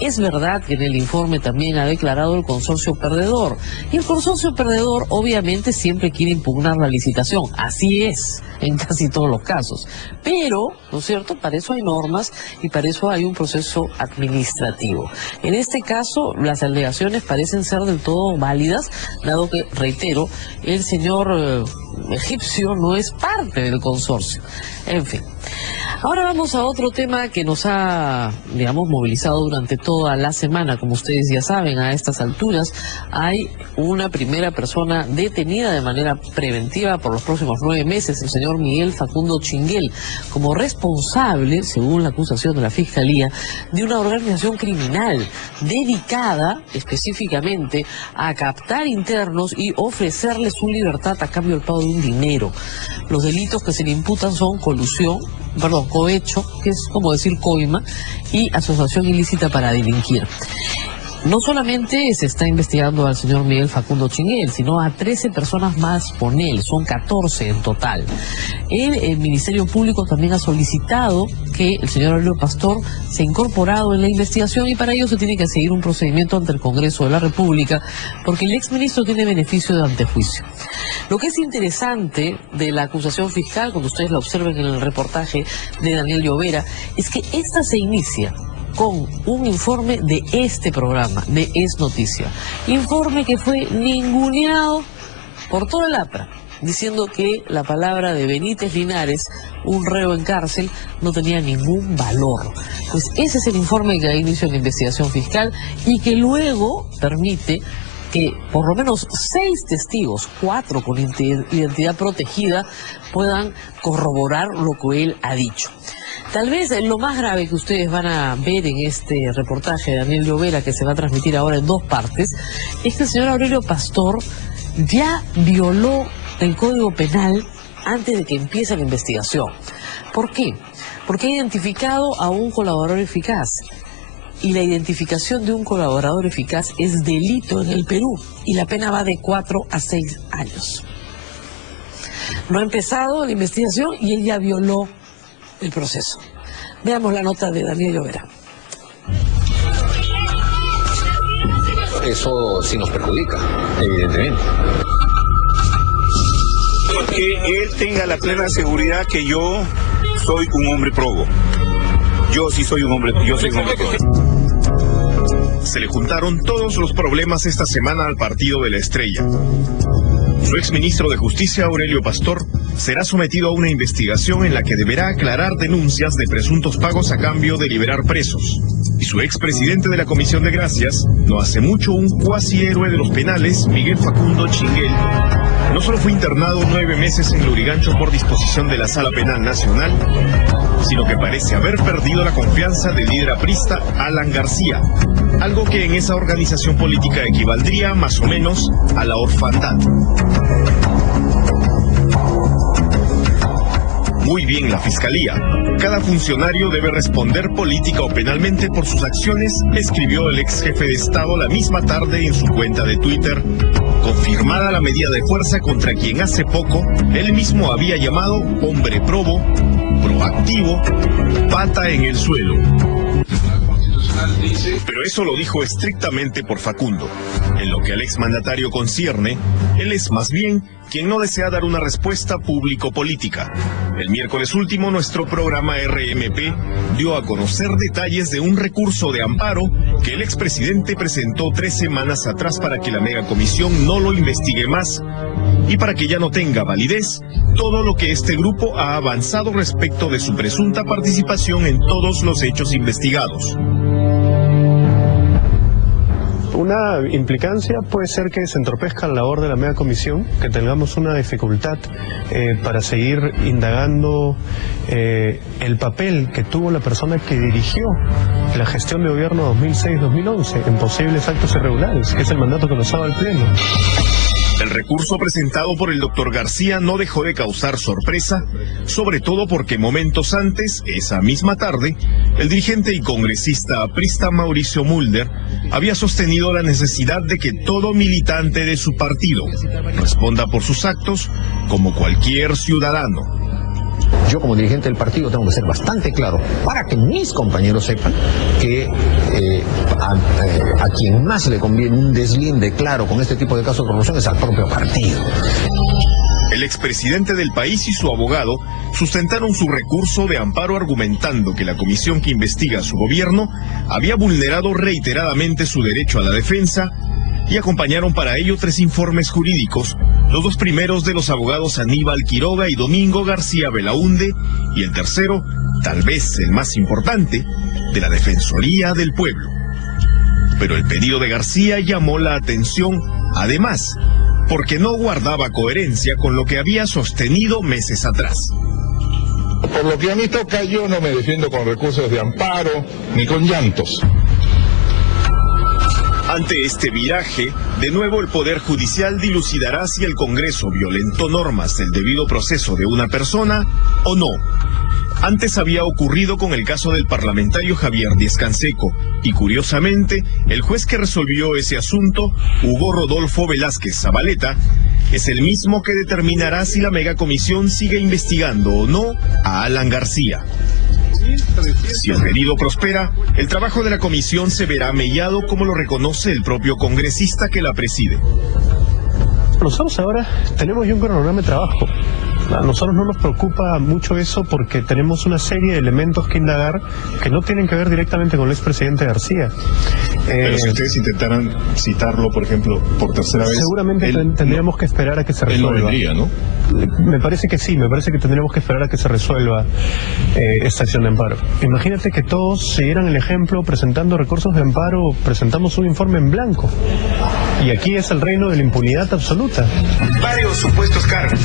Es verdad que en el informe también ha declarado el consorcio perdedor, y el consorcio perdedor obviamente siempre quiere impugnar la licitación, así es en casi todos los casos, pero, ¿no es cierto?, para eso hay normas y para eso hay un proceso administrativo. En este caso, las alegaciones parecen ser del todo válidas, dado que, reitero, el señor egipcio no es parte del consorcio. En fin. Ahora vamos a otro tema que nos ha, digamos, movilizado durante toda la semana. Como ustedes ya saben, a estas alturas hay una primera persona detenida de manera preventiva por los próximos 9 meses, el señor Miguel Facundo Chinguel, como responsable, según la acusación de la Fiscalía, de una organización criminal dedicada específicamente a captar internos y ofrecerles su libertad a cambio del pago de un dinero. Los delitos que se le imputan son cohecho, que es como decir coima, y asociación ilícita para delinquir. No solamente se está investigando al señor Miguel Facundo Chinguel, sino a 13 personas más con él, son 14 en total. El Ministerio Público también ha solicitado que el señor Aurelio Pastor sea incorporado en la investigación, y para ello se tiene que seguir un procedimiento ante el Congreso de la República, porque el exministro tiene beneficio de antejuicio. Lo que es interesante de la acusación fiscal, cuando ustedes la observen en el reportaje de Daniel Llovera, es que esta se inicia con un informe de este programa, de Es Noticia. Informe que fue ninguneado por toda el APRA, diciendo que la palabra de Benítez Linares, un reo en cárcel, no tenía ningún valor. Pues ese es el informe que da inicio a la investigación fiscal y que luego permite que por lo menos 6 testigos, 4 con identidad protegida, puedan corroborar lo que él ha dicho. Tal vez lo más grave que ustedes van a ver en este reportaje de Daniel Llovera, que se va a transmitir ahora en 2 partes, es que el señor Aurelio Pastor ya violó el Código Penal antes de que empiece la investigación. ¿Por qué? Porque ha identificado a un colaborador eficaz. Y la identificación de un colaborador eficaz es delito en el Perú, y la pena va de 4 a 6 años. No ha empezado la investigación y él ya violó el proceso. Veamos la nota de Daniel Llovera. eso sí nos perjudica, evidentemente. Que él tenga la plena seguridad que yo soy un hombre probo. Yo sí soy un hombre, yo soy un hombre probo. Se le juntaron todos los problemas esta semana al partido de la Estrella. Su exministro de Justicia, Aurelio Pastor, será sometido a una investigación en la que deberá aclarar denuncias de presuntos pagos a cambio de liberar presos. Y su expresidente de la Comisión de Gracias, no hace mucho un cuasi héroe de los penales, Miguel Facundo Chinguel, no solo fue internado 9 meses en Lurigancho por disposición de la Sala Penal Nacional, sino que parece haber perdido la confianza del líder aprista Alan García, algo que en esa organización política equivaldría más o menos a la orfandad. Muy bien la Fiscalía. Cada funcionario debe responder política o penalmente por sus acciones, escribió el ex jefe de Estado la misma tarde en su cuenta de Twitter, confirmada la medida de fuerza contra quien hace poco él mismo había llamado hombre probo, proactivo, pata en el suelo. Pero eso lo dijo estrictamente por Facundo. En lo que al exmandatario concierne, él es más bien quien no desea dar una respuesta público-política. El miércoles último, nuestro programa RMP dio a conocer detalles de un recurso de amparo que el expresidente presentó 3 semanas atrás para que la megacomisión no lo investigue más y para que ya no tenga validez todo lo que este grupo ha avanzado respecto de su presunta participación en todos los hechos investigados. Una implicancia puede ser que se entorpezca la labor de la megacomisión, que tengamos una dificultad para seguir indagando el papel que tuvo la persona que dirigió la gestión de gobierno 2006-2011 en posibles actos irregulares, que es el mandato que nos daba el Pleno. El recurso presentado por el doctor García no dejó de causar sorpresa, sobre todo porque momentos antes, esa misma tarde, el dirigente y congresista aprista Mauricio Mulder había sostenido la necesidad de que todo militante de su partido responda por sus actos como cualquier ciudadano. Yo como dirigente del partido tengo que ser bastante claro para que mis compañeros sepan que a quien más le conviene un deslinde claro con este tipo de casos de corrupción es al propio partido. El expresidente del país y su abogado sustentaron su recurso de amparo argumentando que la comisión que investiga a su gobierno había vulnerado reiteradamente su derecho a la defensa y acompañaron para ello 3 informes jurídicos, los 2 primeros de los abogados Aníbal Quiroga y Domingo García Belaúnde, y el tercero, tal vez el más importante, de la Defensoría del Pueblo. Pero el pedido de García llamó la atención, además, porque no guardaba coherencia con lo que había sostenido meses atrás. Por lo que a mí toca, yo no me defiendo con recursos de amparo ni con llantos. Ante este viraje, de nuevo el Poder Judicial dilucidará si el Congreso violentó normas del debido proceso de una persona o no. Antes había ocurrido con el caso del parlamentario Javier Díez-Canseco, y curiosamente, el juez que resolvió ese asunto, Hugo Rodolfo Velázquez Zabaleta, es el mismo que determinará si la megacomisión sigue investigando o no a Alan García. Si el pedido prospera, el trabajo de la comisión se verá mellado como lo reconoce el propio congresista que la preside. Nosotros ahora tenemos ya un cronograma de trabajo. A nosotros no nos preocupa mucho eso porque tenemos una serie de elementos que indagar que no tienen que ver directamente con el expresidente García. Pero si ustedes intentaran citarlo, por ejemplo, por tercera vez... Seguramente tendríamos que esperar a que se resuelva. Él no vendría, ¿no? Me parece que sí, me parece que tendríamos que esperar a que se resuelva esta acción de amparo. Imagínate que todos siguieran el ejemplo presentando recursos de amparo, presentamos un informe en blanco. Y aquí es el reino de la impunidad absoluta. Varios supuestos cargos.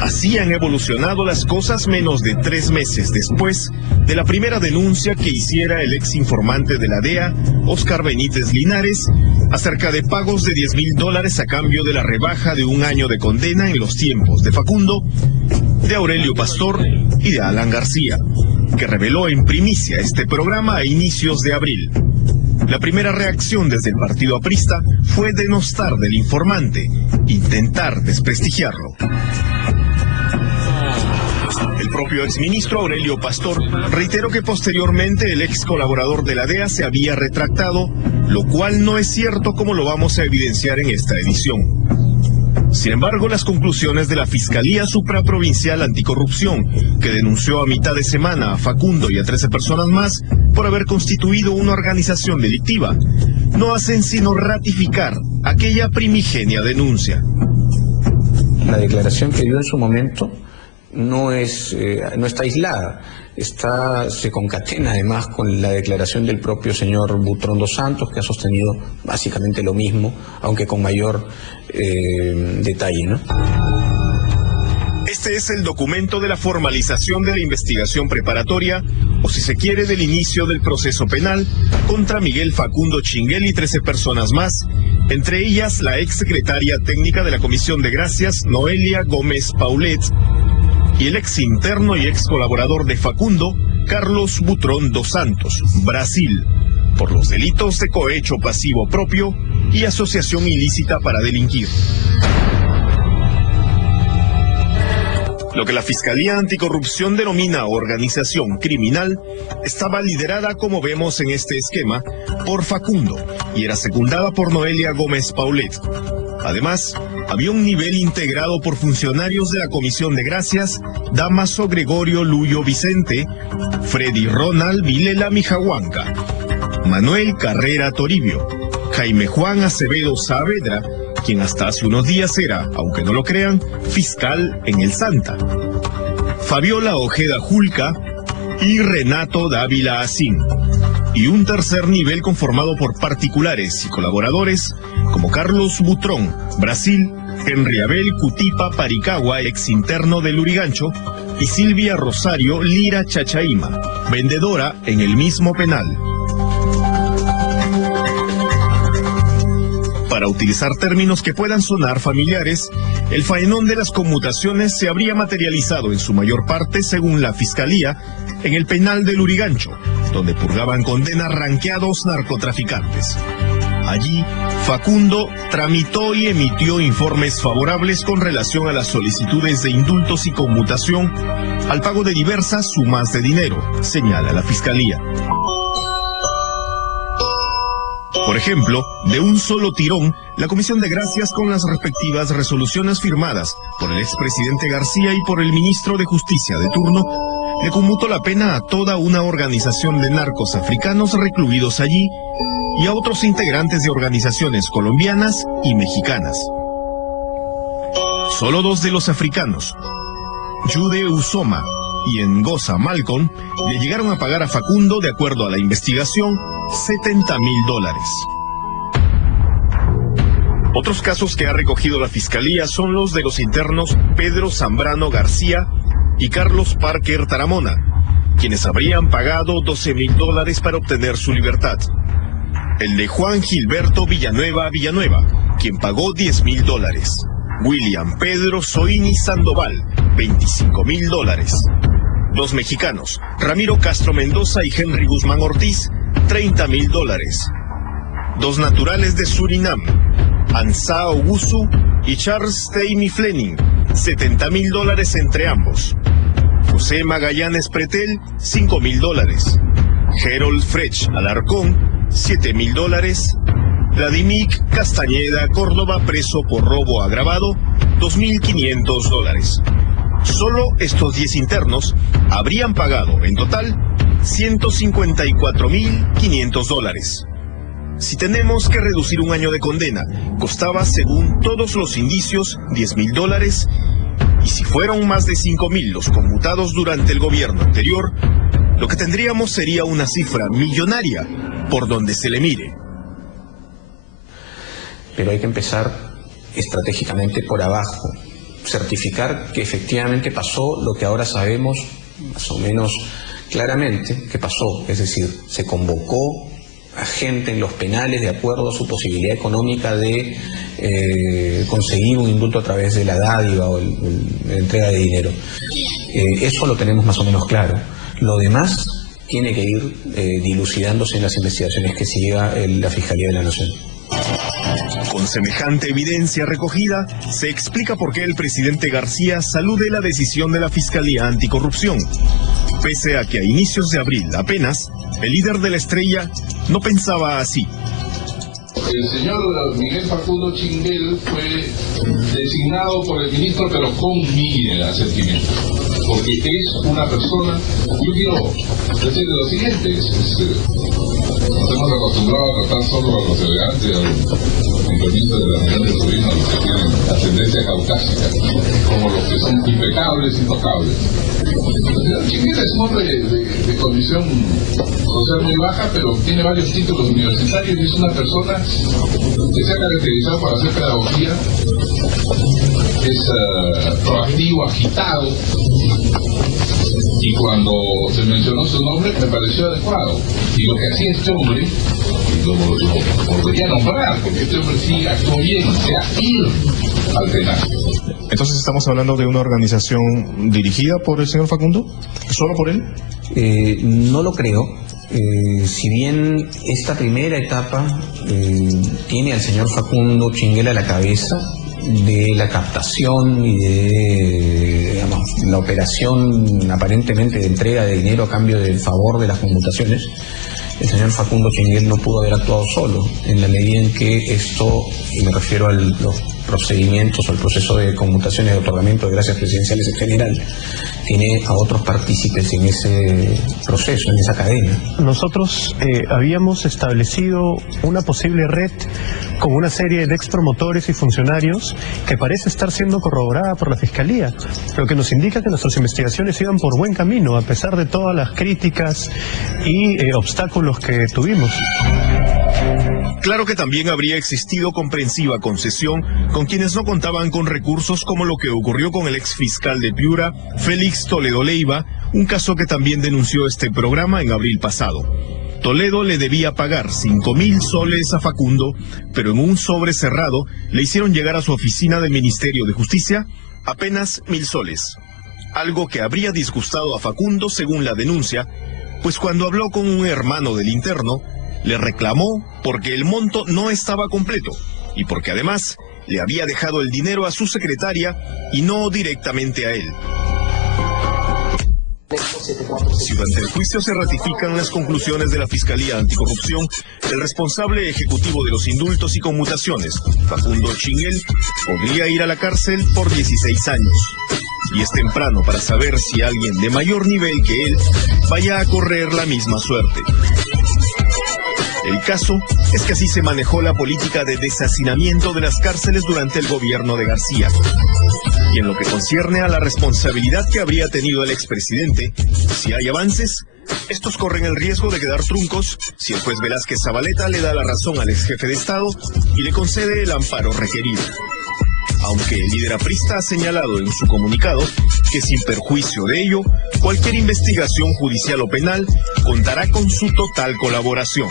Así han evolucionado las cosas menos de 3 meses después de la primera denuncia que hiciera el ex informante de la DEA, Óscar Benítez Linares, acerca de pagos de $10,000 a cambio de la rebaja de 1 año de condena en los tiempos de Facundo, de Aurelio Pastor y de Alan García, que reveló en primicia este programa a inicios de abril. La primera reacción desde el partido aprista fue denostar del informante, intentar desprestigiarlo. El propio exministro Aurelio Pastor reiteró que posteriormente el ex colaborador de la DEA se había retractado lo cual no es cierto como lo vamos a evidenciar en esta edición. Sin embargo, las conclusiones de la Fiscalía Supraprovincial Anticorrupción, que denunció a mitad de semana a Facundo y a 13 personas más por haber constituido una organización delictiva, no hacen sino ratificar aquella primigenia denuncia. La declaración que dio en su momento no está aislada, se concatena además con la declaración del propio señor Butrón dos Santos, que ha sostenido básicamente lo mismo, aunque con mayor detalle, ¿no? Este es el documento de la formalización de la investigación preparatoria, o si se quiere, del inicio del proceso penal contra Miguel Facundo Chinguel y 13 personas más, entre ellas la exsecretaria técnica de la Comisión de Gracias, Noelia Gómez Paulet, y el ex interno y ex colaborador de Facundo, Carlos Butrón dos Santos, Brasil, por los delitos de cohecho pasivo propio y asociación ilícita para delinquir. Lo que la Fiscalía Anticorrupción denomina organización criminal estaba liderada, como vemos en este esquema, por Facundo y era secundada por Noelia Gómez Paulet. Además, había un nivel integrado por funcionarios de la Comisión de Gracias, Damaso Gregorio Luyo Vicente, Freddy Ronald Vilela Mijahuanca, Manuel Carrera Toribio, Jaime Juan Acevedo Saavedra, quien hasta hace unos días era, aunque no lo crean, fiscal en el Santa, Fabiola Ojeda Julca y Renato Dávila Asín, y un tercer nivel conformado por particulares y colaboradores como Carlos Butrón, Brasil, Henry Abel Cutipa Paricagua, ex interno del Lurigancho, y Silvia Rosario Lira Chachaima, vendedora en el mismo penal. Para utilizar términos que puedan sonar familiares, el faenón de las conmutaciones se habría materializado en su mayor parte, según la Fiscalía, en el penal del Lurigancho, donde purgaban condena ranqueados narcotraficantes. Allí, Facundo tramitó y emitió informes favorables con relación a las solicitudes de indultos y conmutación al pago de diversas sumas de dinero, señala la Fiscalía. Por ejemplo, de un solo tirón, la Comisión de Gracias, con las respectivas resoluciones firmadas por el expresidente García y por el ministro de Justicia de turno, le conmutó la pena a toda una organización de narcos africanos recluidos allí y a otros integrantes de organizaciones colombianas y mexicanas. Solo dos de los africanos, Jude Usoma y Ngoza Malcolm, le llegaron a pagar a Facundo, de acuerdo a la investigación, $70,000. Otros casos que ha recogido la Fiscalía son los de los internos Pedro Zambrano García y Carlos Parker Taramona, quienes habrían pagado $12,000 para obtener su libertad. El de Juan Gilberto Villanueva, quien pagó $10,000. William Pedro Soini Sandoval, $25,000. Dos mexicanos, Ramiro Castro Mendoza y Henry Guzmán Ortiz, $30,000. Dos naturales de Surinam, Ansá Ogusu y Charles Tammy Fleming, $70,000 entre ambos. José Magallanes Pretel, $5,000. Harold Frech Alarcón, $7,000. Vladimir Castañeda Córdoba, preso por robo agravado, $2,500. Solo estos 10 internos habrían pagado en total $154,500. Si tenemos que reducir un año de condena, costaba, según todos los indicios, $10,000, y si fueron más de 5,000 los conmutados durante el gobierno anterior, lo que tendríamos sería una cifra millonaria por donde se le mire. Pero hay que empezar estratégicamente por abajo, certificar que efectivamente pasó lo que ahora sabemos más o menos claramente que pasó, es decir, se convocó a gente en los penales de acuerdo a su posibilidad económica de conseguir un indulto a través de la dádiva o la entrega de dinero. Eso lo tenemos más o menos claro. Lo demás tiene que ir dilucidándose en las investigaciones que siga la Fiscalía de la Nación. Con semejante evidencia recogida, se explica por qué el presidente García salude la decisión de la Fiscalía Anticorrupción, pese a que a inicios de abril apenas, el líder de la Estrella no pensaba así. el señor Miguel Facundo Chinguel fue designado por el ministro, pero con mi asentimiento, porque es una persona. Yo quiero decirle lo siguiente: nos hemos acostumbrado a tratar solo a los elegantes, con permiso de la reunión de turismo, a los que tienen ascendencia caucásica, como los que son impecables y tocables. El señor Chinguel es un hombre de condición social muy baja, pero tiene varios títulos universitarios y es una persona que se ha caracterizado por hacer pedagogía, es proactivo, agitado, y cuando se mencionó su nombre me pareció adecuado. Y lo que hacía este hombre, lo volvería a nombrar, porque este hombre sí actuó bien, sea ir al penal. Entonces estamos hablando de una organización dirigida por el señor Facundo, ¿solo por él? No lo creo. Si bien esta primera etapa tiene al señor Facundo Chinguel a la cabeza de la captación y de, digamos, la operación aparentemente de entrega de dinero a cambio del favor de las conmutaciones, el señor Facundo Chinguel no pudo haber actuado solo, en la medida en que esto, y me refiero a los procedimientos o el proceso de conmutaciones de otorgamiento de gracias presidenciales en general, tiene a otros partícipes en ese proceso, en esa cadena. Nosotros Habíamos establecido una posible red con una serie de expromotores y funcionarios que parece estar siendo corroborada por la Fiscalía, lo que nos indica que nuestras investigaciones iban por buen camino, a pesar de todas las críticas y obstáculos que tuvimos. Claro que también habría existido comprensiva concesión con quienes no contaban con recursos, como lo que ocurrió con el ex fiscal de Piura, Félix Toledo Leiva, un caso que también denunció este programa en abril pasado. Toledo le debía pagar 5.000 soles a Facundo, pero en un sobre cerrado le hicieron llegar a su oficina del Ministerio de Justicia apenas 1.000 soles. Algo que habría disgustado a Facundo según la denuncia, pues cuando habló con un hermano del interno, le reclamó porque el monto no estaba completo y porque además le había dejado el dinero a su secretaria y no directamente a él. Si durante el juicio se ratifican las conclusiones de la Fiscalía Anticorrupción, el responsable ejecutivo de los indultos y conmutaciones, Facundo Chinguel, podría ir a la cárcel por 16 años. Y es temprano para saber si alguien de mayor nivel que él vaya a correr la misma suerte. El caso es que así se manejó la política de deshacinamiento de las cárceles durante el gobierno de García. Y en lo que concierne a la responsabilidad que habría tenido el expresidente, si hay avances, estos corren el riesgo de quedar truncos si el juez Velázquez Zabaleta le da la razón al exjefe de Estado y le concede el amparo requerido. Aunque el líder aprista ha señalado en su comunicado que sin perjuicio de ello, cualquier investigación judicial o penal contará con su total colaboración.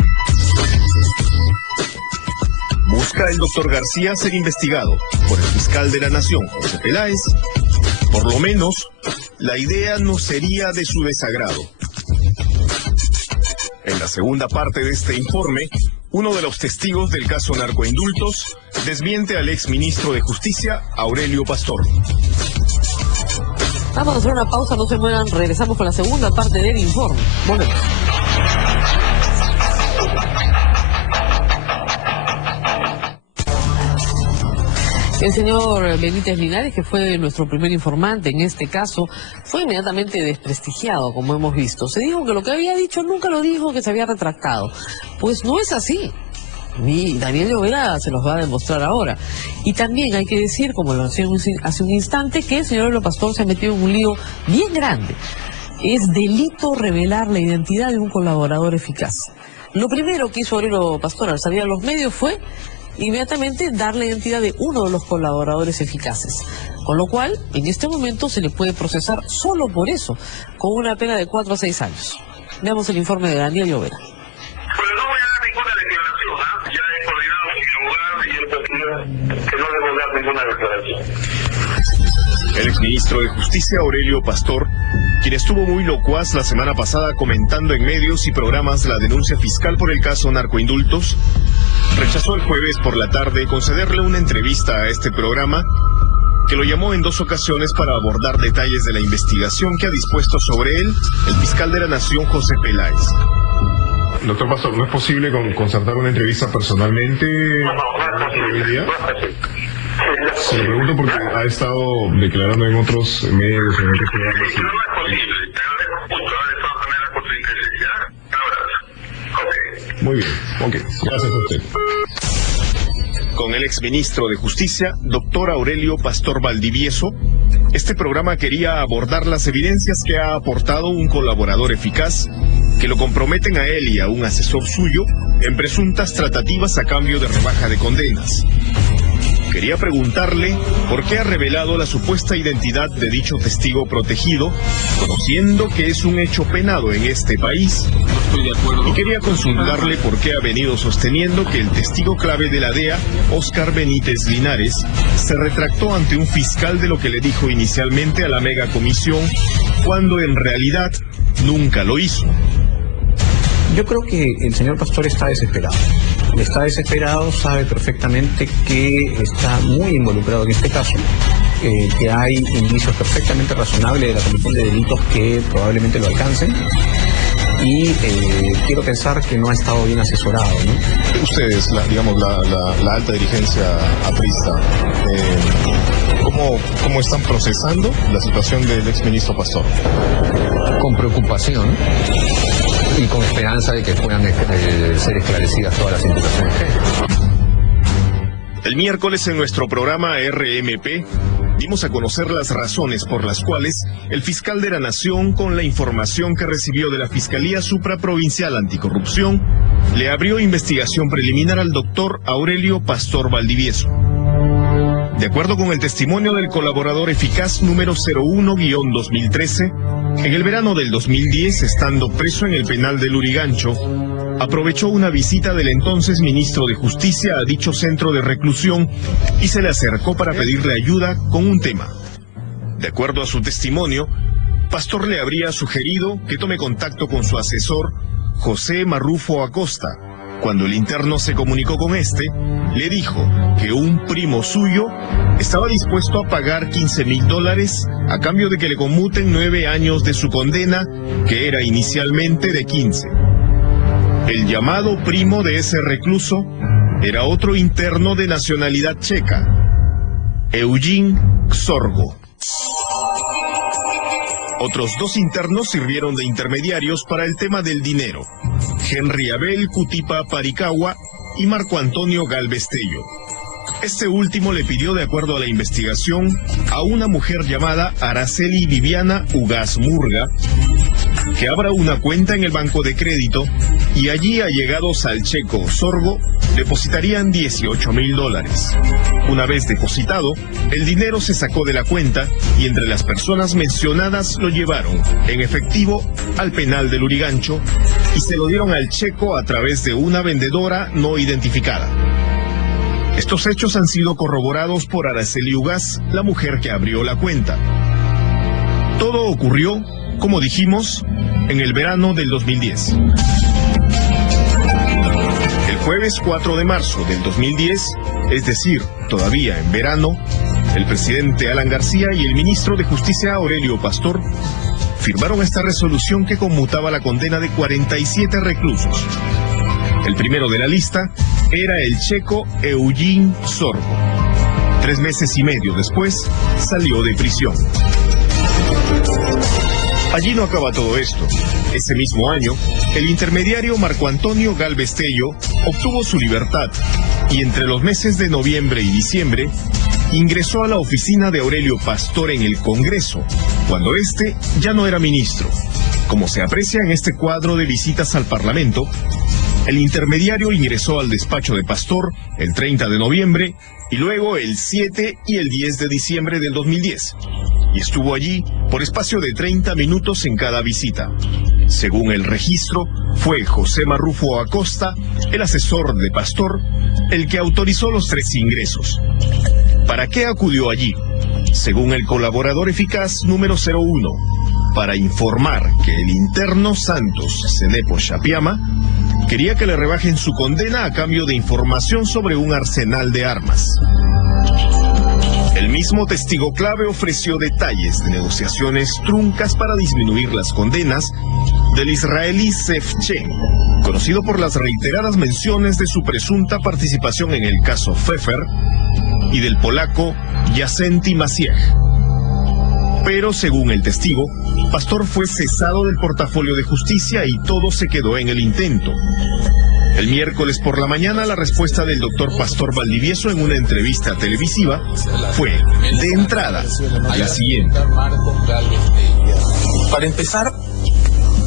Busca el doctor García ser investigado por el fiscal de la Nación, José Peláez. Por lo menos, la idea no sería de su desagrado. En la segunda parte de este informe, uno de los testigos del caso narcoindultos desmiente al exministro de Justicia, Aurelio Pastor. Vamos a hacer una pausa, no se muevan, regresamos con la segunda parte del informe. Volvemos. El señor Benítez Linares, que fue nuestro primer informante en este caso, fue inmediatamente desprestigiado, como hemos visto. Se dijo que lo que había dicho nunca lo dijo, que se había retractado. Pues no es así. Y Daniel Llovera se los va a demostrar ahora. Y también hay que decir, como lo hacía hace un instante, que el señor Aurelio Pastor se ha metido en un lío bien grande. Es delito revelar la identidad de un colaborador eficaz. Lo primero que hizo Aurelio Pastor al salir a los medios fue inmediatamente dar la identidad de uno de los colaboradores eficaces, con lo cual en este momento se le puede procesar solo por eso, con una pena de 4 a 6 años. Veamos el informe de Daniel Llovera. Bueno, no voy a dar ninguna declaración, ya he coordinado mi lugar y el que no debo dar ninguna declaración. El exministro de Justicia, Aurelio Pastor, quien estuvo muy locuaz la semana pasada comentando en medios y programas la denuncia fiscal por el caso narcoindultos, rechazó el jueves por la tarde concederle una entrevista a este programa, que lo llamó en 2 ocasiones para abordar detalles de la investigación que ha dispuesto sobre él el fiscal de la Nación, José Peláez. Doctor Pastor, ¿no es posible concertar una entrevista personalmente hoy día? Se lo pregunto porque ha estado declarando en otros medios, en otros programas. Muy bien, ok, gracias a usted. Con el exministro de Justicia, doctor Aurelio Pastor Valdivieso, este programa quería abordar las evidencias que ha aportado un colaborador eficaz que lo comprometen a él y a un asesor suyo en presuntas tratativas a cambio de rebaja de condenas. Quería preguntarle por qué ha revelado la supuesta identidad de dicho testigo protegido, conociendo que es un hecho penado en este país. No estoy de acuerdo. Y quería consultarle por qué ha venido sosteniendo que el testigo clave de la DEA, Óscar Benítez Linares, se retractó ante un fiscal de lo que le dijo inicialmente a la megacomisión, cuando en realidad nunca lo hizo. Yo creo que el señor Pastor está desesperado. Está desesperado, sabe perfectamente que está muy involucrado en este caso, que hay indicios perfectamente razonables de la comisión de delitos que probablemente lo alcancen. Y quiero pensar que no ha estado bien asesorado, ¿no? Ustedes, la alta dirigencia aprista, ¿cómo están procesando la situación del exministro Pastor? Con preocupación y con esperanza de que puedan ser esclarecidas todas las imputaciones que hay. El miércoles en nuestro programa RMP dimos a conocer las razones por las cuales el fiscal de la Nación, con la información que recibió de la Fiscalía Supraprovincial Anticorrupción, le abrió investigación preliminar al doctor Aurelio Pastor Valdivieso. De acuerdo con el testimonio del colaborador eficaz número 01-2013, en el verano del 2010, estando preso en el penal de Lurigancho, aprovechó una visita del entonces ministro de Justicia a dicho centro de reclusión y se le acercó para pedirle ayuda con un tema. De acuerdo a su testimonio, Pastor le habría sugerido que tome contacto con su asesor, José Marrufo Acosta. Cuando el interno se comunicó con este, le dijo que un primo suyo estaba dispuesto a pagar $15,000 a cambio de que le conmuten 9 años de su condena, que era inicialmente de 15. El llamado primo de ese recluso era otro interno de nacionalidad checa, Eugene Xorgo. Otros 2 internos sirvieron de intermediarios para el tema del dinero, Henry Abel Cutipa Paricagua y Marco Antonio Galvez Tello. Este último le pidió, de acuerdo a la investigación, a una mujer llamada Araceli Viviana Ugaz Murga que abra una cuenta en el banco de crédito y allí, allegados al checo Xorgo, depositarían $18,000. Una vez depositado, el dinero se sacó de la cuenta y entre las personas mencionadas lo llevaron en efectivo al penal de Lurigancho y se lo dieron al checo a través de una vendedora no identificada. Estos hechos han sido corroborados por Araceli Ugaz, la mujer que abrió la cuenta. Todo ocurrió, como dijimos, en el verano del 2010. El jueves 4 de marzo del 2010, es decir, todavía en verano, el presidente Alan García y el ministro de Justicia Aurelio Pastor firmaron esta resolución que conmutaba la condena de 47 reclusos. El primero de la lista era el checo Eugene Xorgo. 3 meses y medio después, salió de prisión. Allí no acaba todo esto. Ese mismo año, el intermediario Marco Antonio Galvez Tello obtuvo su libertad y entre los meses de noviembre y diciembre ingresó a la oficina de Aurelio Pastor en el Congreso, cuando este ya no era ministro. Como se aprecia en este cuadro de visitas al Parlamento, el intermediario ingresó al despacho de Pastor el 30 de noviembre y luego el 7 y el 10 de diciembre del 2010. Y estuvo allí por espacio de 30 minutos en cada visita. Según el registro, fue José Marrufo Acosta, el asesor de Pastor, el que autorizó los 3 ingresos. ¿Para qué acudió allí? Según el colaborador eficaz número 01, para informar que el interno Santos Cenepo Chapiama quería que le rebajen su condena a cambio de información sobre un arsenal de armas. El mismo testigo clave ofreció detalles de negociaciones truncas para disminuir las condenas del israelí Sefchen, conocido por las reiteradas menciones de su presunta participación en el caso Pfeffer, y del polaco Jacenti Maciej. Pero según el testigo, Pastor fue cesado del portafolio de justicia y todo se quedó en el intento. El miércoles por la mañana, la respuesta del doctor Pastor Valdivieso en una entrevista televisiva fue, de entrada, la siguiente. Para empezar,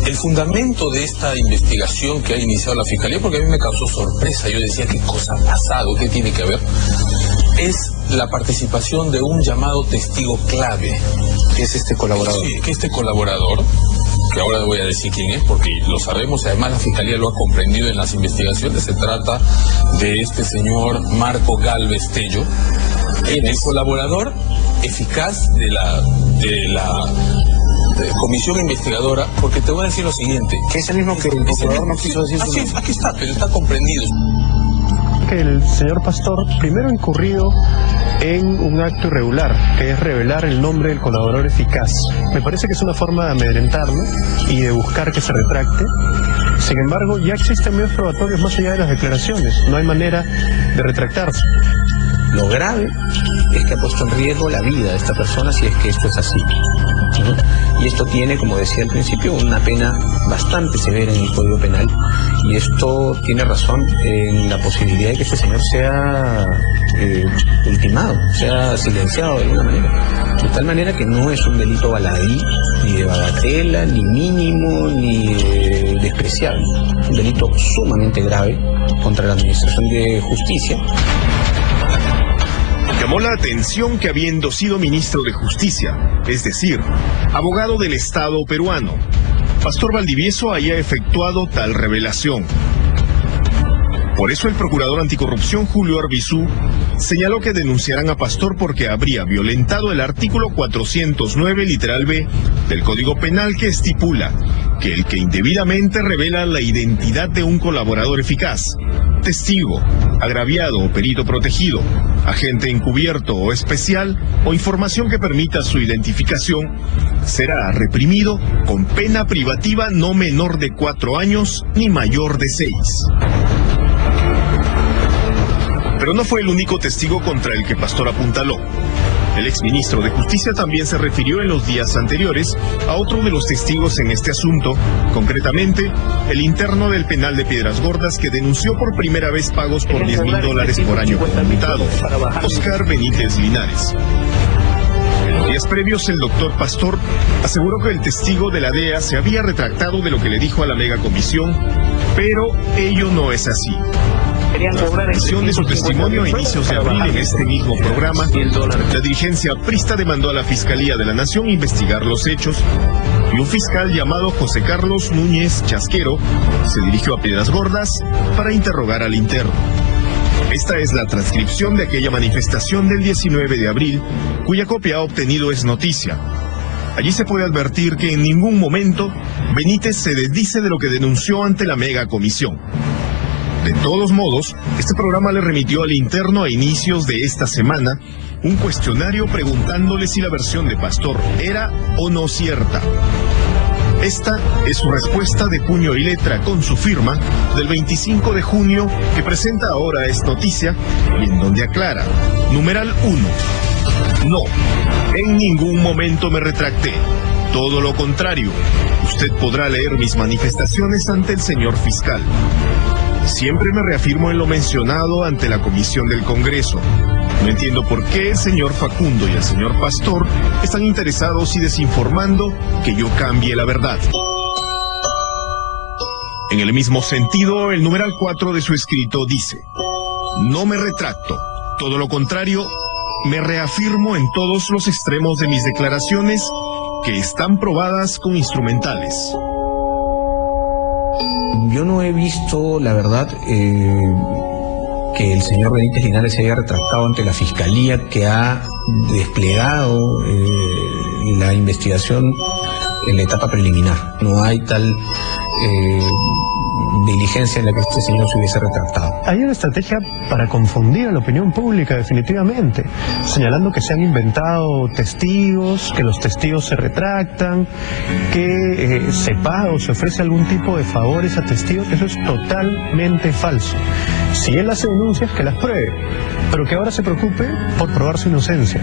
el fundamento de esta investigación que ha iniciado la Fiscalía, porque a mí me causó sorpresa, yo decía, ¿qué cosa ha pasado? ¿Qué tiene que ver? Es la participación de un llamado testigo clave. ¿Qué es este colaborador? Sí, que este colaborador, que ahora voy a decir quién es, porque lo sabemos y además la Fiscalía lo ha comprendido en las investigaciones, se trata de este señor Marco Galvez Tello, el colaborador eficaz de la comisión investigadora, porque te voy a decir lo siguiente. ¿Qué es el mismo que el procurador no quiso decir? Así, aquí está, pero está comprendido. Que el señor Pastor primero incurrido en un acto irregular, que es revelar el nombre del colaborador eficaz. Me parece que es una forma de amedrentarlo y de buscar que se retracte. Sin embargo, ya existen medios probatorios más allá de las declaraciones. No hay manera de retractarse. Lo grave es que ha puesto en riesgo la vida de esta persona si es que esto es así, ¿no? Y esto tiene, como decía al principio, una pena bastante severa en el Código Penal, y esto tiene razón en la posibilidad de que este señor sea ultimado, sea silenciado de alguna manera, de tal manera que no es un delito baladí, ni de bagatela, ni mínimo, ni despreciable, un delito sumamente grave contra la Administración de Justicia. Llamó la atención que habiendo sido ministro de Justicia, es decir, abogado del Estado peruano, Pastor Valdivieso haya efectuado tal revelación. Por eso el procurador anticorrupción Julio Arbizu señaló que denunciarán a Pastor porque habría violentado el artículo 409 literal B del Código Penal, que estipula que el que indebidamente revela la identidad de un colaborador eficaz, testigo, agraviado o perito protegido, agente encubierto o especial, o información que permita su identificación, será reprimido con pena privativa no menor de 4 años ni mayor de 6. Pero no fue el único testigo contra el que Pastor apuntaló. El exministro de Justicia también se refirió en los días anteriores a otro de los testigos en este asunto, concretamente el interno del penal de Piedras Gordas, que denunció por primera vez pagos por $10,000 por año computado, Oscar Benítez Linares. En los días previos, el doctor Pastor aseguró que el testigo de la DEA se había retractado de lo que le dijo a la megacomisión, pero ello no es así. La presentación de su testimonio a inicios de abril en este mismo programa, la dirigencia aprista demandó a la Fiscalía de la Nación investigar los hechos, y un fiscal llamado José Carlos Núñez Chasquero se dirigió a Piedras Gordas para interrogar al interno. Esta es la transcripción de aquella manifestación del 19 de abril, cuya copia obtenido es noticia. Allí se puede advertir que en ningún momento Benítez se desdice de lo que denunció ante la megacomisión. De todos modos, este programa le remitió al interno a inicios de esta semana un cuestionario preguntándole si la versión de Pastor era o no cierta. Esta es su respuesta de puño y letra con su firma del 25 de junio que presenta ahora Es Noticia y en donde aclara, numeral 1, no, en ningún momento me retracté. Todo lo contrario, usted podrá leer mis manifestaciones ante el señor fiscal. Siempre me reafirmo en lo mencionado ante la Comisión del Congreso. No entiendo por qué el señor Facundo y el señor Pastor están interesados y desinformando que yo cambie la verdad. En el mismo sentido, el numeral 4 de su escrito dice: no me retracto, todo lo contrario, me reafirmo en todos los extremos de mis declaraciones que están probadas con instrumentales. Yo no he visto, la verdad, que el señor Benítez Linares se haya retractado ante la Fiscalía, que ha desplegado la investigación en la etapa preliminar. No hay tal diligencia en la que este señor se hubiese retractado. Hay una estrategia para confundir a la opinión pública, definitivamente, señalando que se han inventado testigos, que los testigos se retractan, que se paga o se ofrece algún tipo de favores a testigos. Eso es totalmente falso. Si él hace denuncias, que las pruebe, pero que ahora se preocupe por probar su inocencia.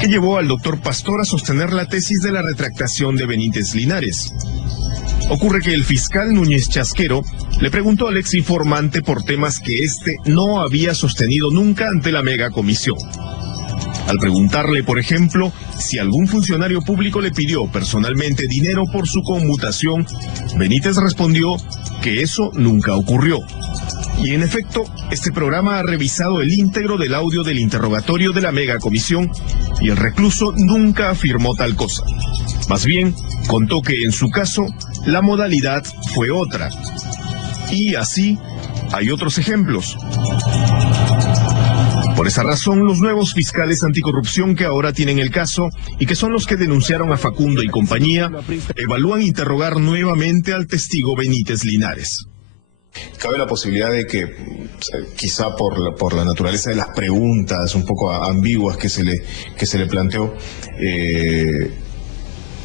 ¿Qué llevó al doctor Pastor a sostener la tesis de la retractación de Benítez Linares? Ocurre que el fiscal Núñez Chasquero le preguntó al ex informante por temas que éste no había sostenido nunca ante la mega comisión. Al preguntarle, por ejemplo, si algún funcionario público le pidió personalmente dinero por su conmutación, Benítez respondió que eso nunca ocurrió. Y en efecto, este programa ha revisado el íntegro del audio del interrogatorio de la mega comisión y el recluso nunca afirmó tal cosa. Más bien, contó que en su caso, la modalidad fue otra. Y así, hay otros ejemplos. Por esa razón, los nuevos fiscales anticorrupción que ahora tienen el caso y que son los que denunciaron a Facundo y compañía, evalúan interrogar nuevamente al testigo Benítez Linares. Cabe la posibilidad de que, quizá por la naturaleza de las preguntas un poco ambiguas que se le planteó,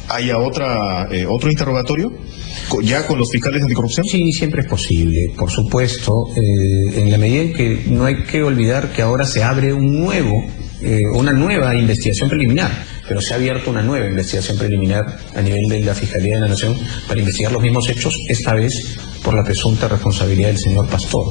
haya otro interrogatorio ya con los fiscales anticorrupción. Sí, siempre es posible, por supuesto, en la medida en que no hay que olvidar que ahora se abre una nueva investigación preliminar, pero se ha abierto una nueva investigación preliminar a nivel de la Fiscalía de la Nación para investigar los mismos hechos, esta vez por la presunta responsabilidad del señor Pastor.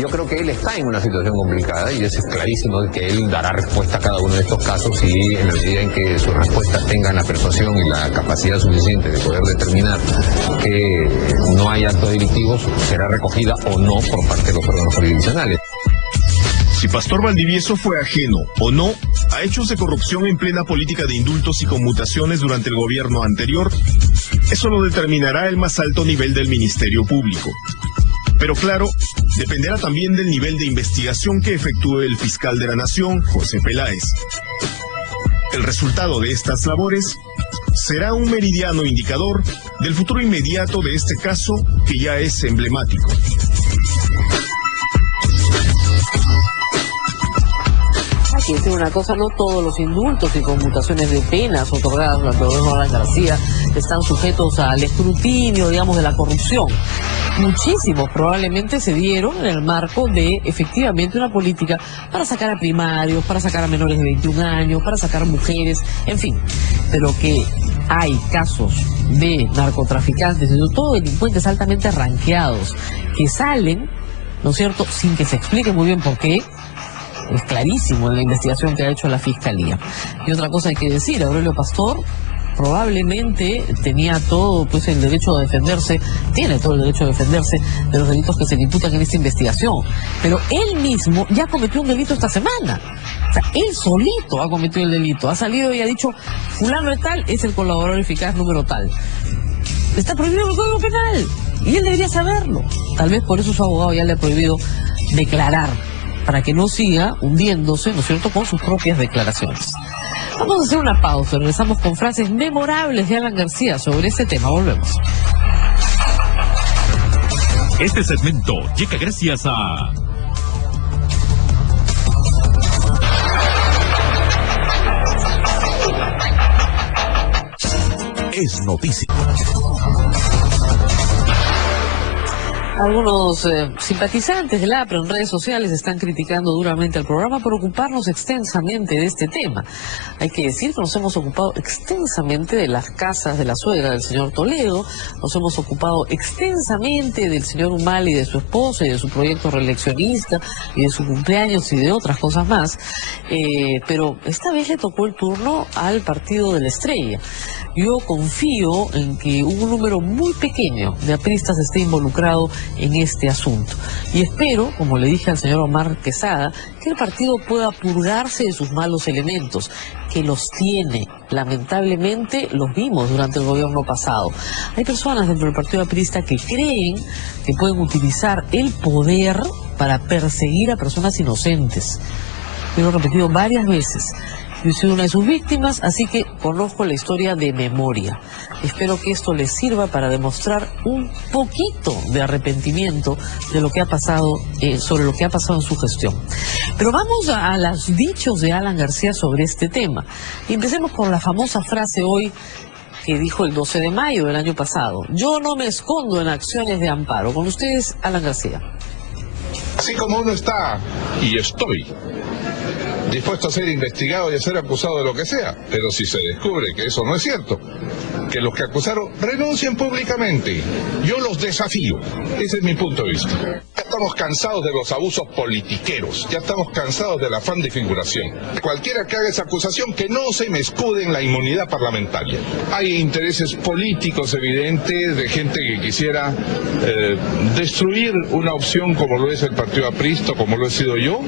Yo creo que él está en una situación complicada y es clarísimo que él dará respuesta a cada uno de estos casos y en la medida en que sus respuestas tengan la persuasión y la capacidad suficiente de poder determinar que no hay actos delictivos, será recogida o no por parte de los órganos jurisdiccionales. Si Pastor Valdivieso fue ajeno o no a hechos de corrupción en plena política de indultos y conmutaciones durante el gobierno anterior, eso lo determinará el más alto nivel del Ministerio Público. Pero claro, dependerá también del nivel de investigación que efectúe el fiscal de la Nación, José Peláez. El resultado de estas labores será un meridiano indicador del futuro inmediato de este caso que ya es emblemático. Hay que decir una cosa, no todos los indultos y conmutaciones de penas otorgadas durante el gobierno de Alan García están sujetos al escrutinio, digamos, de la corrupción. Muchísimos probablemente se dieron en el marco de, efectivamente, una política para sacar a primarios, para sacar a menores de 21 años, para sacar a mujeres, en fin. Pero que hay casos de narcotraficantes y sobre todo delincuentes altamente ranqueados que salen, ¿no es cierto?, sin que se explique muy bien por qué. Es clarísimo en la investigación que ha hecho la Fiscalía. Y otra cosa hay que decir, Aurelio Pastor probablemente tenía todo pues el derecho de defenderse, tiene todo el derecho de defenderse de los delitos que se le imputan en esta investigación, pero él mismo ya cometió un delito esta semana. O sea, él solito ha cometido el delito, ha salido y ha dicho, fulano de tal es el colaborador eficaz número tal. Está prohibido el Código Penal y él debería saberlo. Tal vez por eso su abogado ya le ha prohibido declarar, para que no siga hundiéndose, ¿no es cierto?, con sus propias declaraciones. Vamos a hacer una pausa, regresamos con frases memorables de Alan García sobre este tema, volvemos. Este segmento llega gracias a... Es noticia. Algunos simpatizantes del APRE en redes sociales están criticando duramente el programa por ocuparnos extensamente de este tema. Hay que decir que nos hemos ocupado extensamente de las casas de la suegra del señor Toledo, nos hemos ocupado extensamente del señor Humala y de su esposa y de su proyecto reeleccionista y de su cumpleaños y de otras cosas más, pero esta vez le tocó el turno al partido de la Estrella. Yo confío en que un número muy pequeño de apristas esté involucrado en este asunto. Y espero, como le dije al señor Omar Quesada, que el partido pueda purgarse de sus malos elementos, que los tiene. Lamentablemente los vimos durante el gobierno pasado. Hay personas dentro del partido aprista que creen que pueden utilizar el poder para perseguir a personas inocentes. Yo lo he repetido varias veces. Yo he sido una de sus víctimas, así que conozco la historia de memoria. Espero que esto les sirva para demostrar un poquito de arrepentimiento de lo que ha pasado, sobre lo que ha pasado en su gestión. Pero vamos a los dichos de Alan García sobre este tema. Y empecemos por la famosa frase hoy que dijo el 12 de mayo del año pasado: yo no me escondo en acciones de amparo. Con ustedes, Alan García. Así como uno está, y estoy, dispuesto a ser investigado y a ser acusado de lo que sea, pero si se descubre que eso no es cierto, que los que acusaron renuncien públicamente, yo los desafío. Ese es mi punto de vista. Ya estamos cansados de los abusos politiqueros, ya estamos cansados del afán de figuración. Cualquiera que haga esa acusación, que no se me escude en la inmunidad parlamentaria. Hay intereses políticos evidentes de gente que quisiera destruir una opción como lo es el Partido Aprista, como lo he sido yo.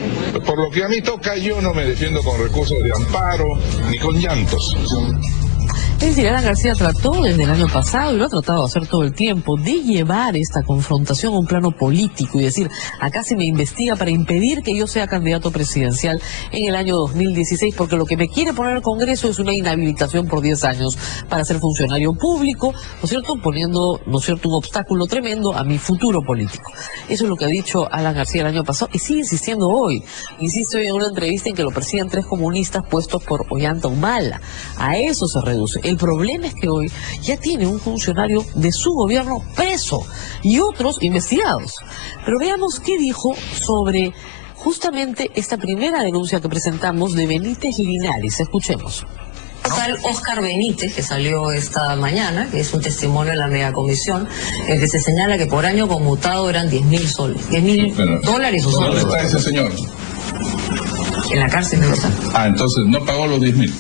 Por lo que a mí toca, yo no me defiendo con recursos de amparo ni con llantos. Es decir, Alan García trató desde el año pasado, y lo ha tratado de hacer todo el tiempo, de llevar esta confrontación a un plano político y decir: acá se me investiga para impedir que yo sea candidato presidencial en el año 2016, porque lo que me quiere poner el Congreso es una inhabilitación por 10 años para ser funcionario público, ¿no es cierto?, poniendo, ¿no es cierto?, un obstáculo tremendo a mi futuro político. Eso es lo que ha dicho Alan García el año pasado y sigue insistiendo hoy. Insiste hoy en una entrevista en que lo persiguen 3 comunistas puestos por Ollanta Humala. A eso se reduce. El problema es que hoy ya tiene un funcionario de su gobierno preso y otros investigados. Pero veamos qué dijo sobre justamente esta primera denuncia que presentamos de Benítez Linares. Escuchemos. Tal Oscar Benítez, que salió esta mañana, que es un testimonio de la megacomisión, en que se señala que por año conmutado eran 10.000 soles. 10.000 dólares o soles. ¿Dónde está ese señor? En la cárcel, no lo está. Ah, entonces no pagó los 10.000.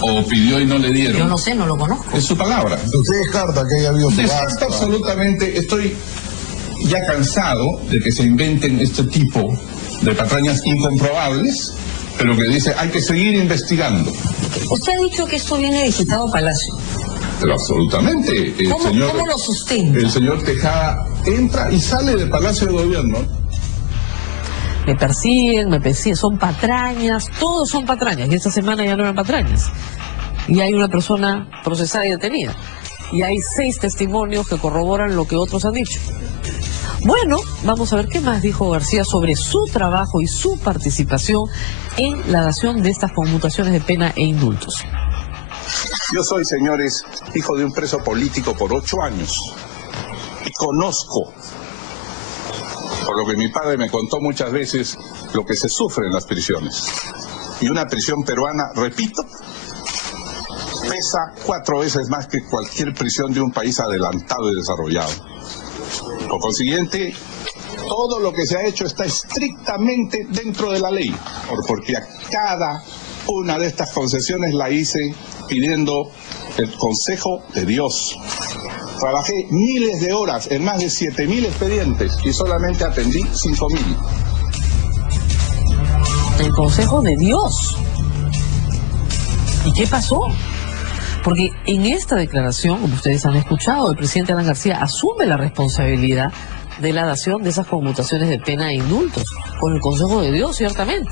¿O pidió y no le dieron? Yo no sé, no lo conozco. Es su palabra. ¿Usted descarta que haya habido Descarta absolutamente. Estoy ya cansado de que se inventen este tipo de patrañas incomprobables, pero que dice hay que seguir investigando. Usted ha dicho que esto viene de Gustavo Palacio. Pero absolutamente. ¿Cómo lo sustenta? El señor Tejada entra y sale del Palacio de Gobierno. Me persiguen, son patrañas, todos son patrañas, y esta semana ya no eran patrañas. Y hay una persona procesada y detenida. Y hay 6 testimonios que corroboran lo que otros han dicho. Bueno, vamos a ver qué más dijo García sobre su trabajo y su participación en la dación de estas conmutaciones de pena e indultos. Yo soy, señores, hijo de un preso político por 8 años. Y conozco, por lo que mi padre me contó muchas veces, lo que se sufre en las prisiones. Y una prisión peruana, repito, pesa 4 veces más que cualquier prisión de un país adelantado y desarrollado. Por consiguiente, todo lo que se ha hecho está estrictamente dentro de la ley, porque a cada una de estas concesiones la hice pidiendo el consejo de Dios. Trabajé miles de horas en más de 7.000 expedientes y solamente atendí 5.000. El consejo de Dios. ¿Y qué pasó? Porque en esta declaración, como ustedes han escuchado, el presidente Alan García asume la responsabilidad de la dación de esas conmutaciones de pena e indultos, con el consejo de Dios, ciertamente.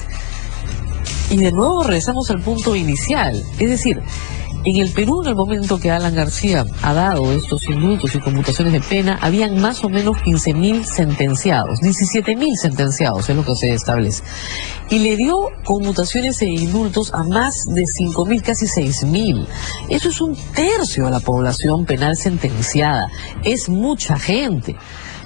Y de nuevo regresamos al punto inicial, es decir, en el Perú, en el momento que Alan García ha dado estos indultos y conmutaciones de pena, habían más o menos 15.000 sentenciados, 17.000 sentenciados es lo que se establece. Y le dio conmutaciones e indultos a más de 5.000, casi 6.000. Eso es 1/3 de la población penal sentenciada. Es mucha gente.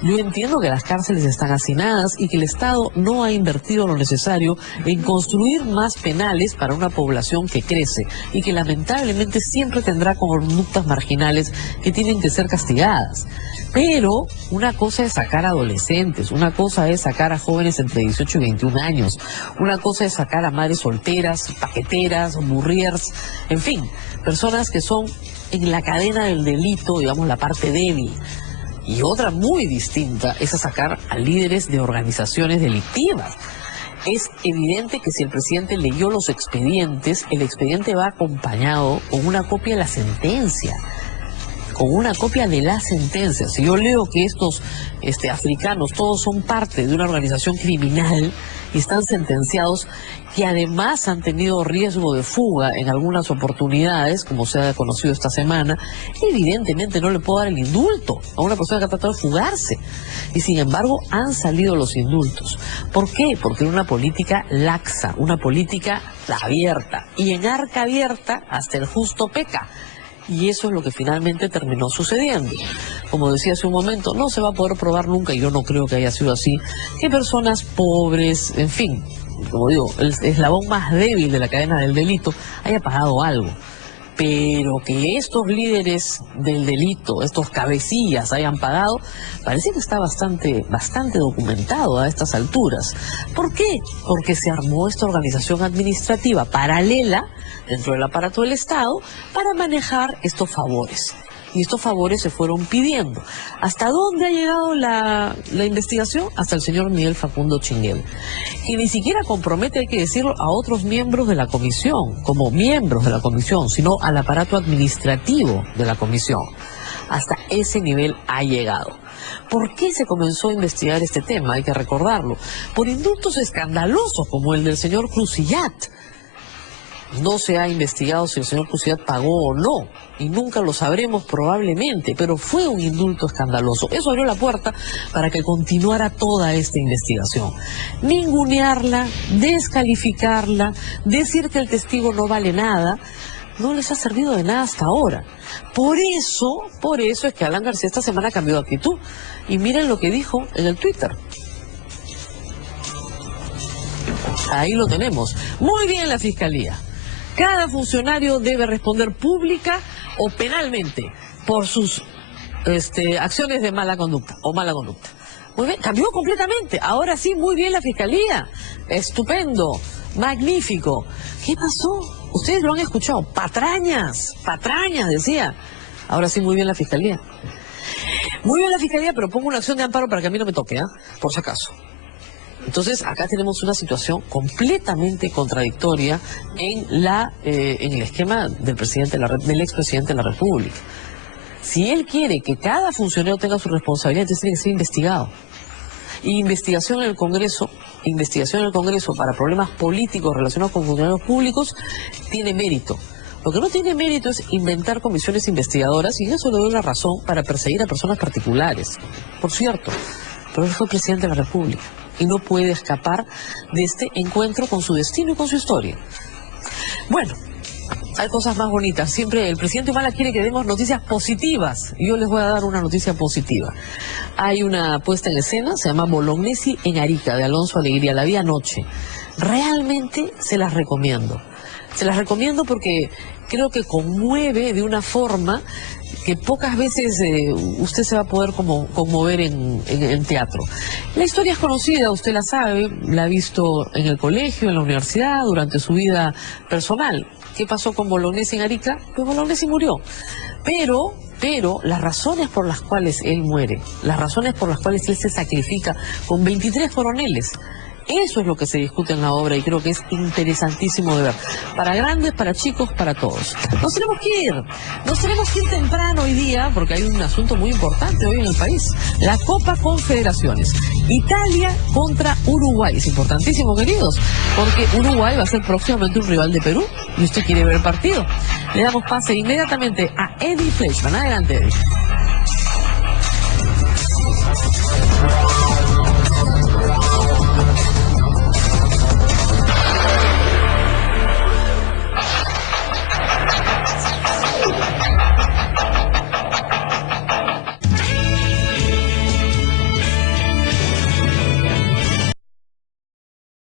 Yo entiendo que las cárceles están hacinadas y que el Estado no ha invertido lo necesario en construir más penales para una población que crece y que lamentablemente siempre tendrá conductas marginales que tienen que ser castigadas. Pero una cosa es sacar a adolescentes, una cosa es sacar a jóvenes entre 18 y 21 años, una cosa es sacar a madres solteras, paqueteras, burriers, en fin, personas que son en la cadena del delito, digamos, la parte débil. Y otra muy distinta es a sacar a líderes de organizaciones delictivas. Es evidente que si el presidente leyó los expedientes, el expediente va acompañado con una copia de la sentencia. Con una copia de la sentencia. Si yo leo que estos africanos todos son parte de una organización criminal, y están sentenciados, que además han tenido riesgo de fuga en algunas oportunidades, como se ha conocido esta semana, evidentemente no le puedo dar el indulto a una persona que ha tratado de fugarse. Y sin embargo han salido los indultos. ¿Por qué? Porque era una política laxa, una política abierta. Y en arca abierta hasta el justo peca. Y eso es lo que finalmente terminó sucediendo. Como decía hace un momento, no se va a poder probar nunca, y yo no creo que haya sido así, que personas pobres, en fin, como digo, el eslabón más débil de la cadena del delito haya pagado algo. Pero que estos líderes del delito, estos cabecillas hayan pagado, parece que está bastante documentado a estas alturas. ¿Por qué? Porque se armó esta organización administrativa paralela dentro del aparato del Estado para manejar estos favores. Y estos favores se fueron pidiendo. ¿Hasta dónde ha llegado la investigación? Hasta el señor Miguel Facundo Chinguel, que ni siquiera compromete, hay que decirlo, a otros miembros de la comisión, como miembros de la comisión, sino al aparato administrativo de la comisión. Hasta ese nivel ha llegado. ¿Por qué se comenzó a investigar este tema? Hay que recordarlo. Por indultos escandalosos como el del señor Crucillat. No se ha investigado si el señor Crucillat pagó o no, y nunca lo sabremos probablemente, pero fue un indulto escandaloso. Eso abrió la puerta para que continuara toda esta investigación. Ningunearla, descalificarla, decir que el testigo no vale nada, no les ha servido de nada hasta ahora. Por eso es que Alan García esta semana cambió de actitud. Y miren lo que dijo en el Twitter. Ahí lo tenemos. Muy bien la Fiscalía. Cada funcionario debe responder pública o penalmente por sus acciones de mala conducta o mala conducta. Muy bien, cambió completamente. Ahora sí, muy bien la Fiscalía. Estupendo, magnífico. ¿Qué pasó? Ustedes lo han escuchado. Patrañas, decía. Ahora sí, muy bien la Fiscalía. Muy bien la Fiscalía, pero pongo una acción de amparo para que a mí no me toque, por si acaso. Entonces, acá tenemos una situación completamente contradictoria en el esquema del expresidente de la República. Si él quiere que cada funcionario tenga su responsabilidad, entonces tiene que ser investigado. Y investigación en el Congreso para problemas políticos relacionados con funcionarios públicos, tiene mérito. Lo que no tiene mérito es inventar comisiones investigadoras, y eso le doy la razón, para perseguir a personas particulares. Por cierto, pero él fue presidente de la República y no puede escapar de este encuentro con su destino y con su historia. Bueno, hay cosas más bonitas. Siempre el presidente Humala quiere que demos noticias positivas. Y yo les voy a dar una noticia positiva. Hay una puesta en escena, se llama Bolognesi en Arica, de Alonso Alegría. La vi anoche. Realmente se las recomiendo. Se las recomiendo porque creo que conmueve de una forma que pocas veces usted se va a poder conmover en teatro. La historia es conocida, usted la sabe, la ha visto en el colegio, en la universidad, durante su vida personal. ¿Qué pasó con Bolognesi en Arica? Pues Bolognesi murió. Pero las razones por las cuales él muere, las razones por las cuales él se sacrifica con 23 coroneles, eso es lo que se discute en la obra y creo que es interesantísimo de ver. Para grandes, para chicos, para todos. Nos tenemos que ir temprano hoy día porque hay un asunto muy importante hoy en el país. La Copa Confederaciones. Italia contra Uruguay. Es importantísimo, queridos, porque Uruguay va a ser próximamente un rival de Perú y usted quiere ver el partido. Le damos pase inmediatamente a Eddie Fleischmann. Adelante, Eddie.